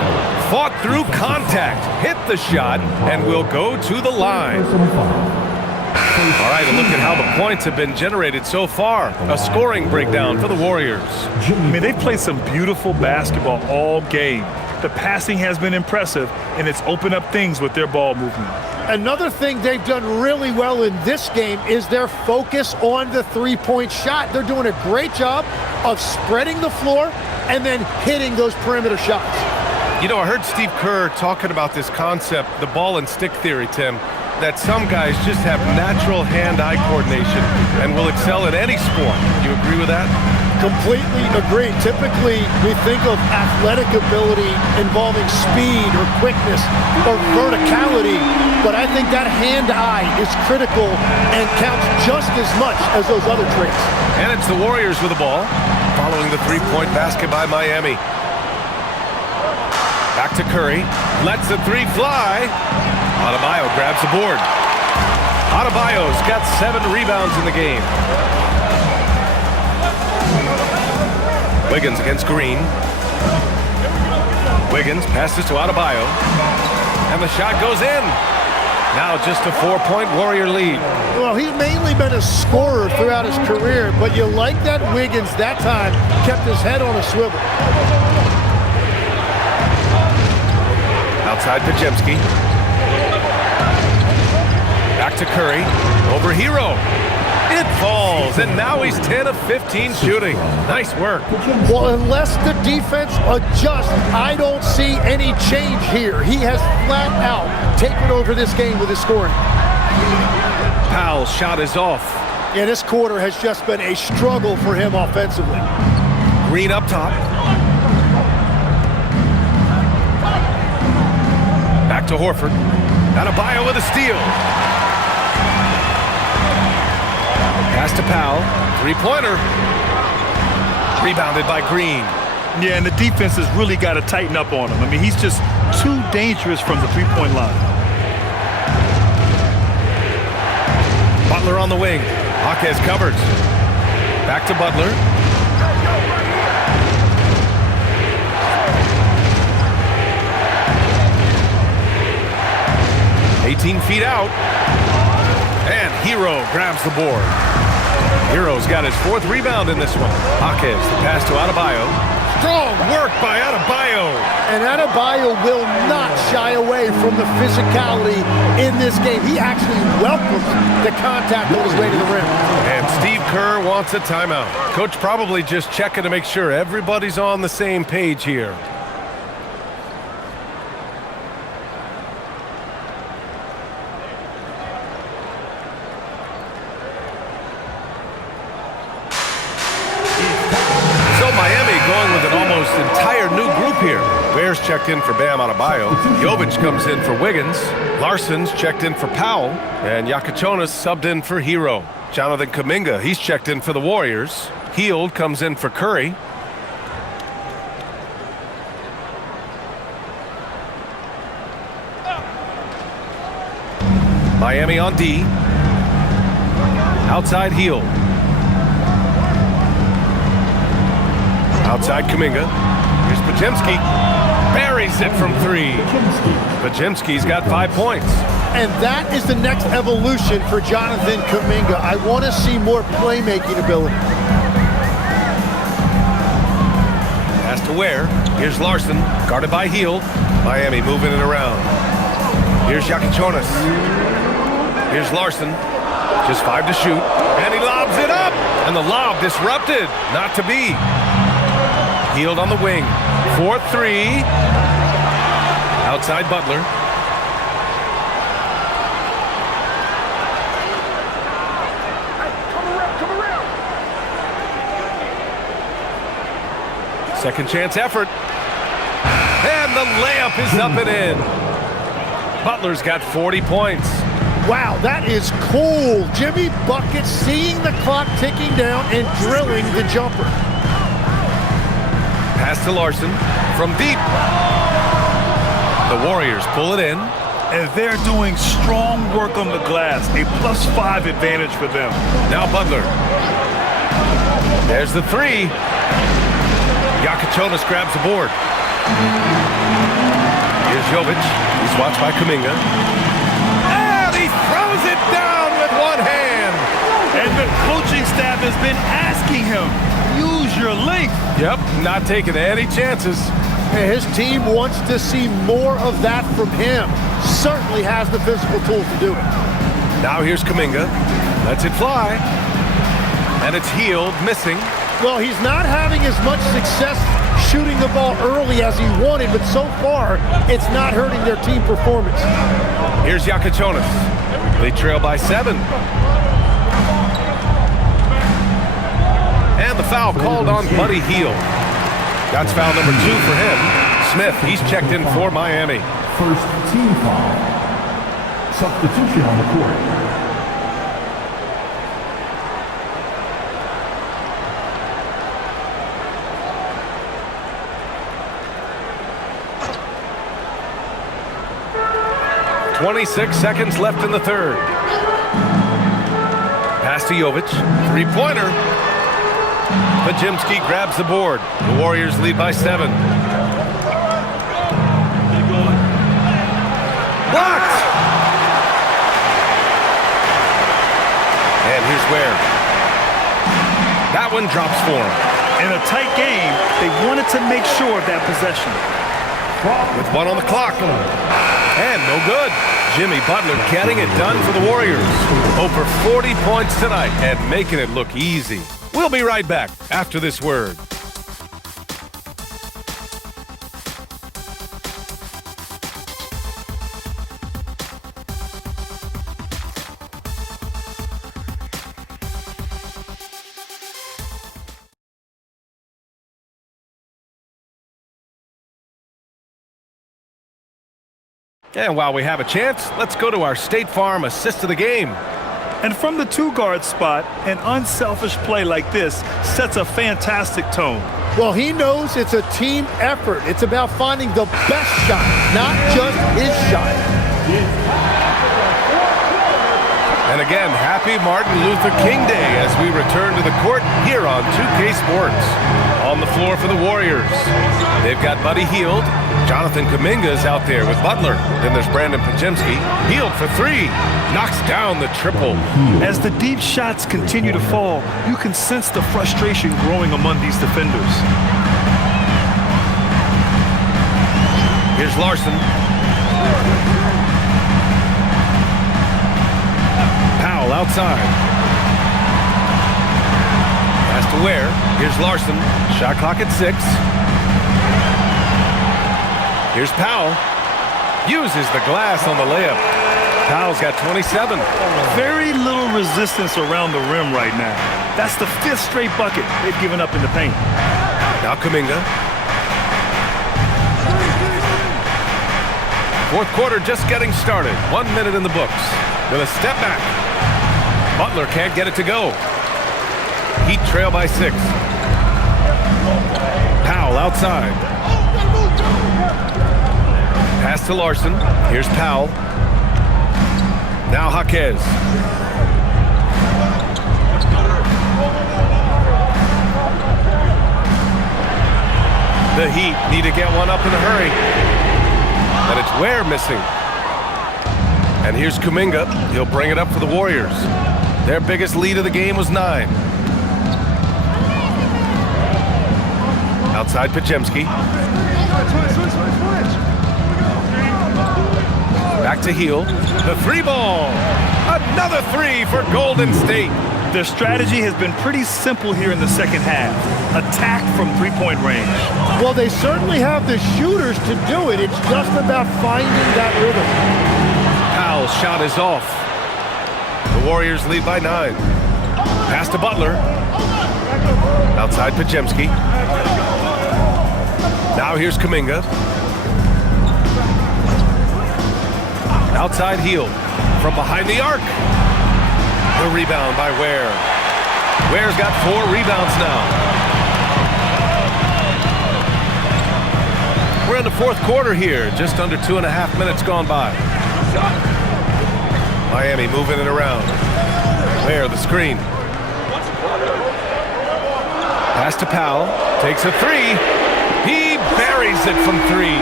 Fought through contact, hit the shot, and will go to the line. All right, and look at how the points have been generated so far. A scoring breakdown for the Warriors. I mean, they've played some beautiful basketball all game. The passing has been impressive, and it's opened up things with their ball movement. Another thing they've done really well in this game is their focus on the three-point shot. They're doing a great job of spreading the floor and then hitting those perimeter shots. You know, I heard Steve Kerr talking about this concept, the ball and stick theory, Tim, that some guys just have natural hand-eye coordination and will excel at any sport. You agree with that? Completely agree. Typically, we think of athletic ability involving speed or quickness or verticality, but I think that hand-eye is critical and counts just as much as those other traits. And it's the Warriors with the ball, following the three-point basket by Miami. Back to Curry, lets the 3 fly. Adebayo grabs the board. Adebayo's got 7 rebounds in the game. Wiggins against Green. Wiggins passes to Adebayo. And the shot goes in. Now just a 4-point Warrior lead. Well, he's mainly been a scorer throughout his career, but you like that Wiggins that time kept his head on a swivel. Outside Pajemski. Back to Curry. Over Hero. It falls, and now he's 10 of 15 shooting. Nice work. Well, unless the defense adjusts, I don't see any change here. He has flat out taken over this game with his scoring. Powell's shot is off. Yeah, this quarter has just been a struggle for him offensively. Green up top. Back to Horford. Adebayo with a steal. Pass to Powell. 3-pointer. Rebounded by Green. Yeah, and the defense has really got to tighten up on him. I mean, he's just too dangerous from the three-point line. Butler on the wing. Jaquez covers. Back to Butler. "18 feet out. And Hero grabs the board. Hero's got his 4th rebound in this one. Jaquez, the pass to Adebayo. Strong work by Adebayo. And Adebayo will not shy away from the physicality in this game. He actually welcomes the contact on his way to the rim. And Steve Kerr wants a timeout. Coach probably just checking to make sure everybody's on the same page here. Entire new group here. Ware's checked in for Bam Adebayo. Jovic comes in for Wiggins. Larson's checked in for Powell. And Yakachonis subbed in for Hero. Jonathan Kuminga, he's checked in for the Warriors. Hield comes in for Curry. Miami on D. Outside Hield. Outside Kuminga. Here's Podziemski. Buries it from 3. Podziemski's got 5 points. And that is the next evolution for Jonathan Kuminga. I want to see more playmaking ability. Pass to Ware. Here's Larson, guarded by Hield. Miami moving it around. Here's Jakichonis. Here's Larson. Just 5 to shoot. And he lobs it up. And the lob disrupted. Not to be. Hield on the wing. 4-3. Outside Butler. Second chance effort. And the layup is up and in. Butler's got 40 points. Wow, that is cool. Jimmy Bucket seeing the clock ticking down and drilling the jumper. Pass to Larson from deep. The Warriors pull it in. And they're doing strong work on the glass. A +5 advantage for them. Now Butler. There's the 3. Jakichonis grabs the board. Here's Jovic. He's watched by Kuminga. And he throws it down with one hand. And the coaching staff has been asking him, use your length. Yep, not taking any chances. And his team wants to see more of that from him. Certainly has the physical tools to do it. Now here's Kuminga. Lets it fly. And it's Hield missing. Well, he's not having as much success shooting the ball early as he wanted, but so far, it's not hurting their team performance. Here's Jakichonis. They trail by 7. And the foul called on Buddy Hield. That's foul number 2 for him. Smith, he's checked in for Miami. First team foul. Substitution on the court. .26 seconds left in the third. Pass to Jovic. 3-pointer. Podziemski grabs the board. The Warriors lead by 7. Blocked! And here's Ware. That one drops for him. In a tight game, they wanted to make sure of that possession. With 1 on the clock. And no good. Jimmy Butler getting it done for the Warriors. Over 40 points tonight and making it look easy. We'll be right back after this word. And while we have a chance, let's go to our State Farm assist of the game. And from the 2-guard spot, an unselfish play like this sets a fantastic tone. Well, he knows it's a team effort. It's about finding the best shot, not just his shot. And again, happy Martin Luther King Day as we return to the court here on 2K Sports. On the floor for the Warriors, they've got Buddy Hield. Jonathan Kuminga is out there with Butler. Then there's Brandon Podziemski. Hield for 3. Knocks down the triple. As the deep shots continue to fall, you can sense the frustration growing among these defenders. Here's Larson. Powell outside. Pass to Ware. Here's Larson. Shot clock at 6. Here's Powell. Uses the glass on the layup. Powell's got 27. Very little resistance around the rim right now. That's the 5th straight bucket they've given up in the paint. Now Kuminga. 4th quarter just getting started. 1 minute in the books. With a step back. Butler can't get it to go. Heat trail by 6. Powell outside. Pass to Larson. Here's Powell. Now Jaquez. The Heat need to get one up in a hurry. And it's Ware missing. And here's Kuminga. He'll bring it up for the Warriors. Their biggest lead of the game was 9. Outside Podziemski. Back to Hield. The 3-ball. Another 3 for Golden State. Their strategy has been pretty simple here in the second half. Attack from three-point range. Well, they certainly have the shooters to do it. It's just about finding that rhythm. Powell's shot is off. The Warriors lead by 9. Pass to Butler. Outside Podziemski. Now here's Kuminga. Outside Hield. From behind the arc. The rebound by Ware. Ware's got 4 rebounds now. We're in the fourth quarter here. Just under 2.5 minutes gone by. Miami moving it around. Ware, the screen. Pass to Powell. Takes a 3. He buries it from 3.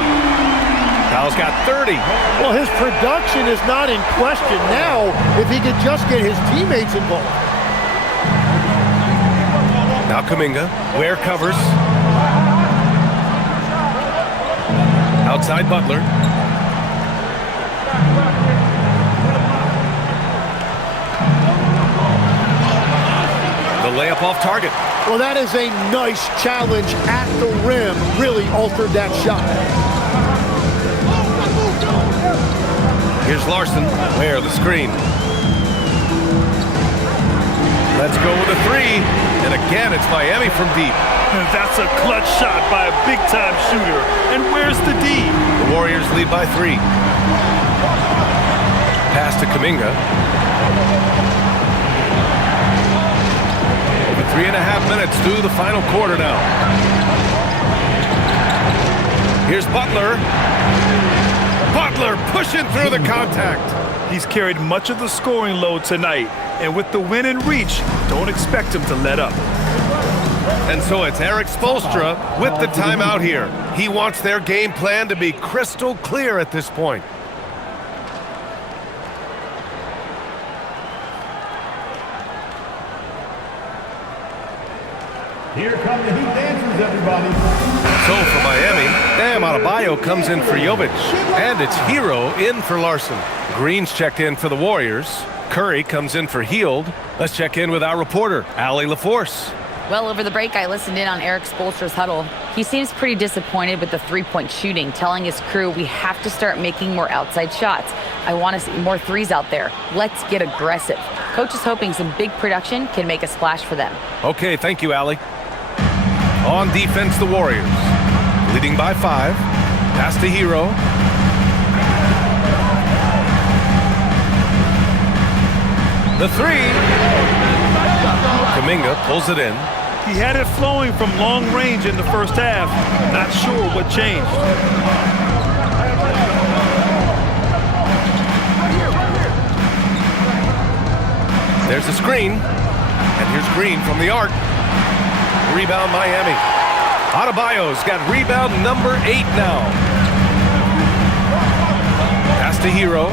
Powell's got 30. Well, his production is not in question now if he could just get his teammates involved. Now Kuminga. Ware covers. Outside Butler. The layup off target. Well, that is a nice challenge at the rim. Really altered that shot. Here's Larson. Ware, the screen. Let's go with a 3. And again, it's Miami from deep. That's a clutch shot by a big-time shooter. And where's the D? The Warriors lead by 3. Pass to Kuminga. Over 3.5 minutes through the final quarter now. Here's Butler. Butler pushing through the contact. He's carried much of the scoring load tonight. And with the win in reach, don't expect him to let up. And so it's Erik Spoelstra with the timeout here. He wants their game plan to be crystal clear at this point. Here come the Heat dancers, everybody. So for Miami, Bam Adebayo comes in for Jovic. And it's Hero in for Larson. Green's checked in for the Warriors. Curry comes in for Hield. Let's check in with our reporter, Allie LaForce. Well, over the break, I listened in on Erik Spoelstra's huddle. He seems pretty disappointed with the three-point shooting, telling his crew, we have to start making more outside shots. I want to see more threes out there. Let's get aggressive. Coach is hoping some big production can make a splash for them. Okay, thank you, Allie. On defense, the Warriors. Leading by 5. Pass to Hero. The 3. Kuminga pulls it in. He had it flowing from long range in the first half. Not sure what changed. There's a screen. And here's Green from the arc. Rebound Miami. Adebayo's got rebound number 8 now. Pass to Hero.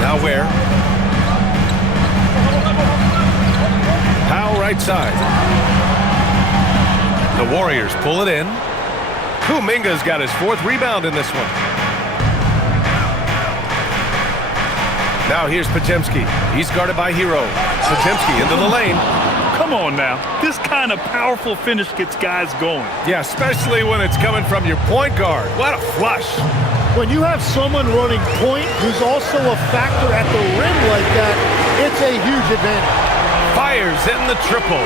Now Ware. Powell right side. The Warriors pull it in. Kuminga's got his 4th rebound in this one. Now here's Podziemski. He's guarded by Hero. Podziemski into the lane. Come on now. This kind of powerful finish gets guys going. Yeah, especially when it's coming from your point guard. What a flush. When you have someone running point who's also a factor at the rim like that, it's a huge advantage. Fires in the triple.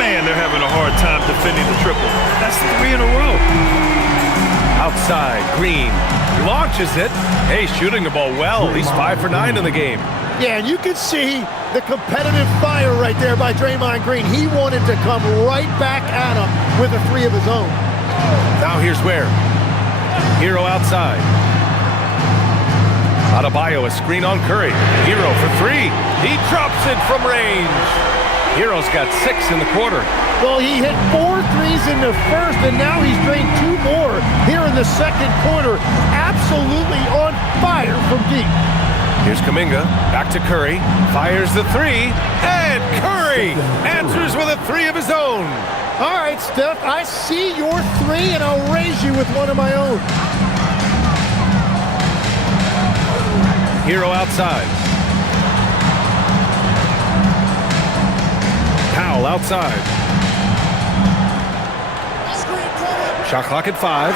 Man, they're having a hard time defending the triple. That's 3 in a row. Outside, Green launches it. Hey, shooting the ball well. He's 5 for 9 in the game. Yeah, and you can see the competitive fire right there by Draymond Green. He wanted to come right back at him with a 3 of his own. Now here's Ware. Hero outside. Adebayo, a screen on Curry. Hero for 3. He drops it from range. Hero's got 6 in the quarter. Well, he hit 4 threes in the first, and now he's drained 2 more here in the second quarter. Absolutely on fire from deep. Here's Kuminga, back to Curry, fires the 3, and Curry answers with a 3 of his own. All right, Steph, I see your 3, and I'll raise you with one of my own. Hero outside. Powell outside. Shot clock at 5.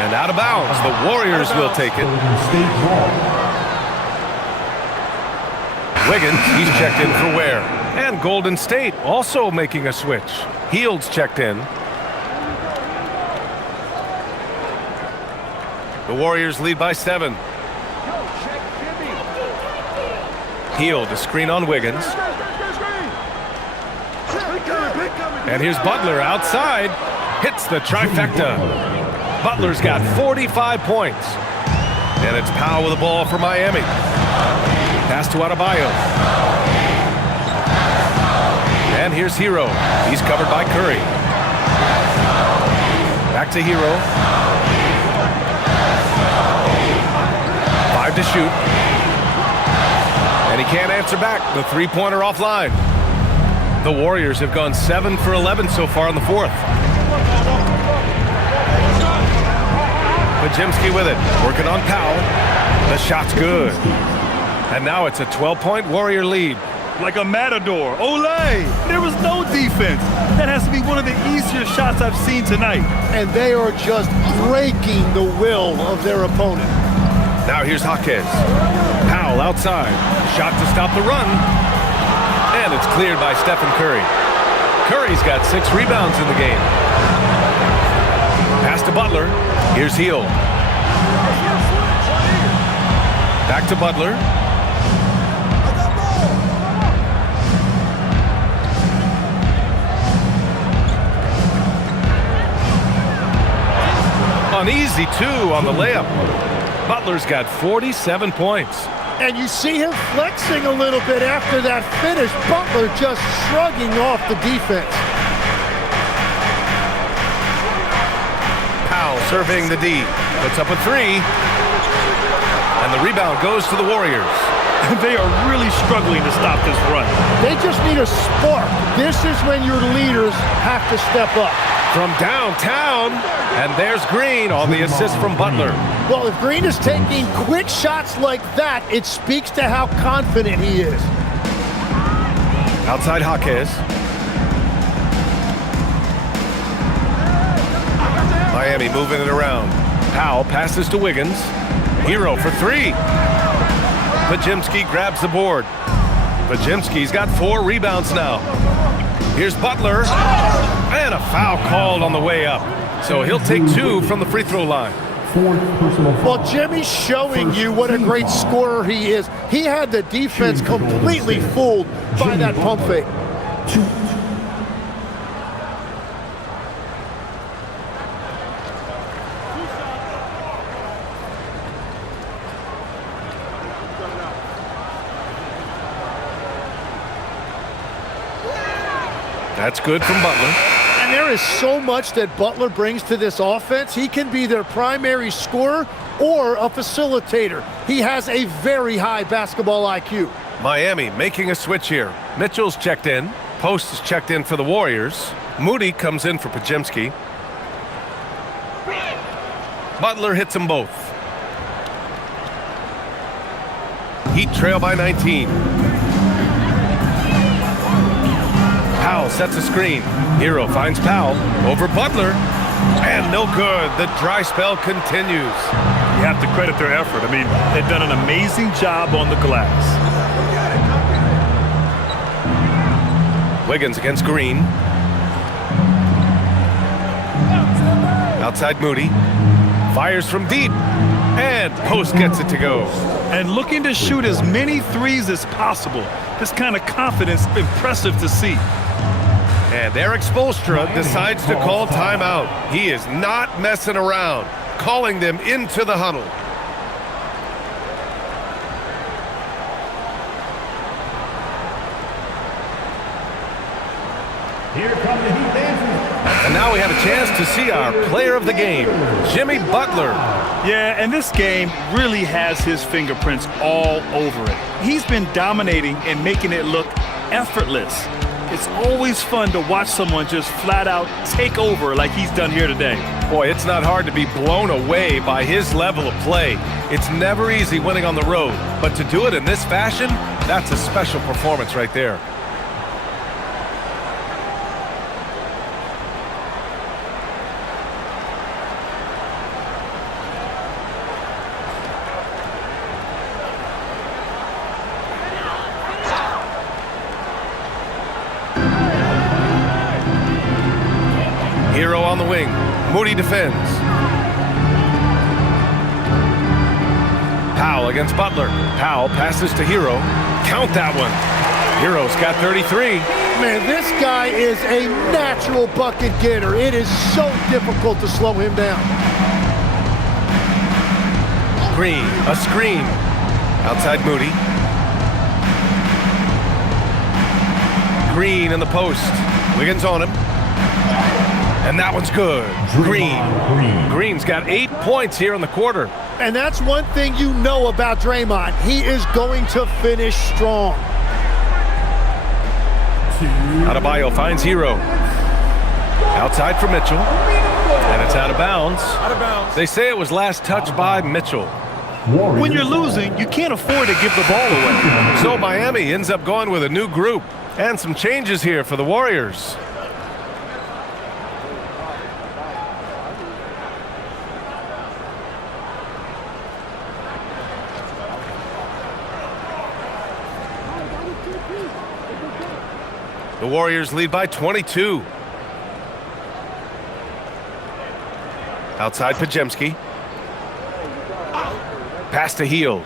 And out of bounds. The Warriors will take it. Wiggins, he's checked in for Ware. And Golden State also making a switch. Hield's checked in. The Warriors lead by 7. Hield, a screen on Wiggins. And here's Butler outside. Hits the trifecta. Butler's got 45 points. And it's Powell with the ball for Miami. Pass to Adebayo. And here's Hero. He's covered by Curry. Back to Hero. 5 to shoot. And he can't answer back. The 3-pointer offline. The Warriors have gone 7 for 11 so far in the 4th. Podziemski with it. Working on Powell. The shot's good. And now it's a 12-point Warrior lead. Like a matador. Olay! There was no defense. That has to be one of the easier shots I've seen tonight. And they are just breaking the will of their opponent. Now here's Jaquez. Powell outside. Shot to stop the run. And it's cleared by Stephen Curry. Curry's got 6 rebounds in the game. Pass to Butler. Here's Hield. Back to Butler. An easy 2 on the layup. Butler's got 47 points. And you see him flexing a little bit after that finish. Butler just shrugging off the defense. Powell serving the D. Puts up a 3. And the rebound goes to the Warriors. They are really struggling to stop this run. They just need a spark. This is when your leaders have to step up. From downtown, and there's Green on the assist from Butler. Well, if Green is taking quick shots like that, it speaks to how confident he is. Outside Jaquez. Miami moving it around. Powell passes to Wiggins. Hero for 3. Podziemski grabs the board. Podziemski's got 4 rebounds now. Here's Butler. And a foul called on the way up. So he'll take 2 from the free throw line. Well, Jimmy's showing you what a great scorer he is. He had the defense completely fooled by that pump fake. That's good from Butler. And there is so much that Butler brings to this offense. He can be their primary scorer or a facilitator. He has a very high basketball IQ. Miami making a switch here. Mitchell's checked in. Post is checked in for the Warriors. Moody comes in for Podziemski. Butler hits them both. Heat trail by 19. Powell sets a screen. Hero finds Powell over Butler. And no good. The dry spell continues. You have to credit their effort. I mean, they've done an amazing job on the glass. Wiggins against Green. Outside Moody. Fires from deep. And Post gets it to go. And looking to shoot as many threes as possible. This kind of confidence, impressive to see. And Eric Spoelstra decides to call timeout. He is not messing around, calling them into the huddle. Here come the Heat dancers. And now we have a chance to see our player of the game, Jimmy Butler. Yeah, and this game really has his fingerprints all over it. He's been dominating and making it look effortless. It's always fun to watch someone just flat out take over like he's done here today. Boy, it's not hard to be blown away by his level of play. It's never easy winning on the road, but to do it in this fashion, that's a special performance right there. Hero on the wing. Moody defends. Powell against Butler. Powell passes to Hero. Count that one. Hero's got 33. Man, this guy is a natural bucket getter. It is so difficult to slow him down. Green, a screen. Outside Moody. Green in the post. Wiggins on him. And that one's good. Green's got 8 points here in the quarter. And that's one thing you know about Draymond. He is going to finish strong. Adebayo finds Hero. Outside for Mitchell. And it's out of bounds. They say it was last touched by Mitchell. When you're losing, you can't afford to give the ball away. So Miami ends up going with a new group. And some changes here for the Warriors. The Warriors lead by 22. Outside Pajemski. Pass to Hield.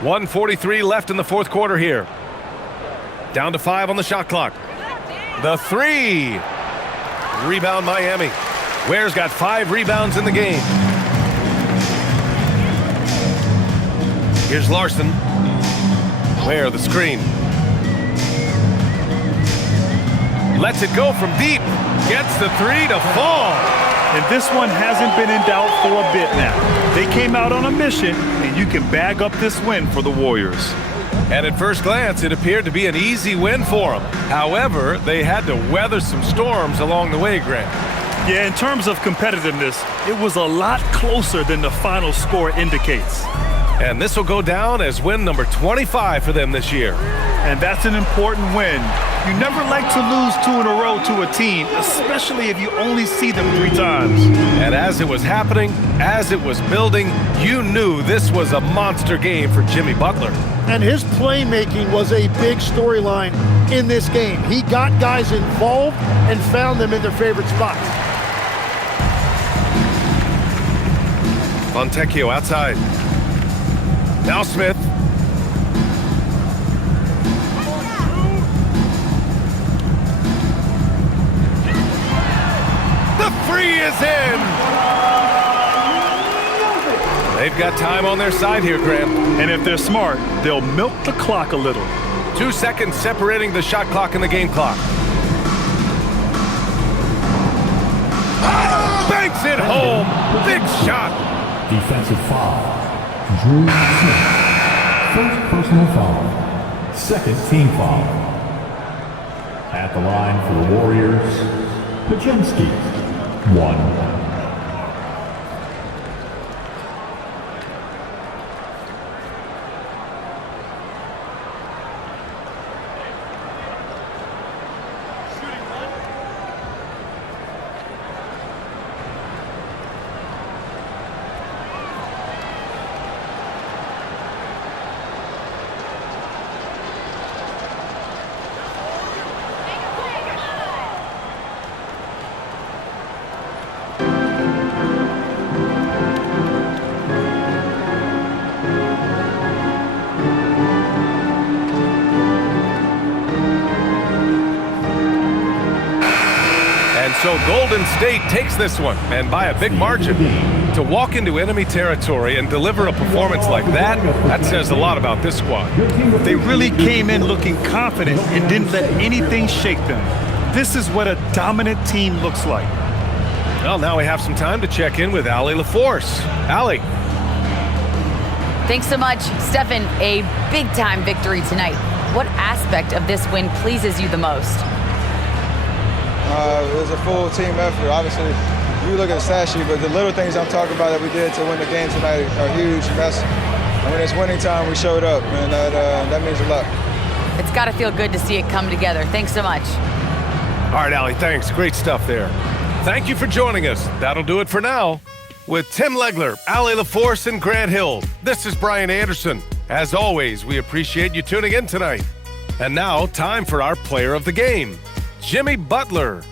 1:43 left in the fourth quarter here. Down to 5 on the shot clock. The three. Rebound Miami. Ware's got 5 rebounds in the game. Here's Larson. Ware the screen. Lets it go from deep. Gets the three to fall. And this one hasn't been in doubt for a bit now. They came out on a mission, and you can bag up this win for the Warriors. And at first glance, it appeared to be an easy win for them. However, they had to weather some storms along the way, Grant. Yeah, in terms of competitiveness, it was a lot closer than the final score indicates. And this will go down as win number 25 for them this year. And that's an important win. You never like to lose 2 in a row to a team, especially if you only see them 3 times. And as it was happening, as it was building, you knew this was a monster game for Jimmy Butler. And his playmaking was a big storyline in this game. He got guys involved and found them in their favorite spots. Fontecchio outside. Now Smith. The three is in. They've got time on their side here, Graham. And if they're smart, they'll milk the clock a little. 2 seconds separating the shot clock and the game clock. Banks it home. Big shot. Defensive foul. Drew Smith. First personal foul. Second team foul. At the line for the Warriors, Pajemski. 1. So Golden State takes this one, and by a big margin. To walk into enemy territory and deliver a performance like that says a lot about this squad. They really came in looking confident and didn't let anything shake them. This is what a dominant team looks like. Well, now we have some time to check in with Allie LaForce. Allie. Thanks so much, Stephen. A big-time victory tonight. What aspect of this win pleases you the most? It was a full team effort. Obviously, you look at the stat sheet, but the little things I'm talking about that we did to win the game tonight are huge. And when it's winning time, we showed up, and that means a lot. It's got to feel good to see it come together. Thanks so much. All right, Allie, thanks. Great stuff there. Thank you for joining us. That'll do it for now. With Tim Legler, Allie LaForce, and Grant Hill, this is Brian Anderson. As always, we appreciate you tuning in tonight. And now, time for our player of the game, Jimmy Butler.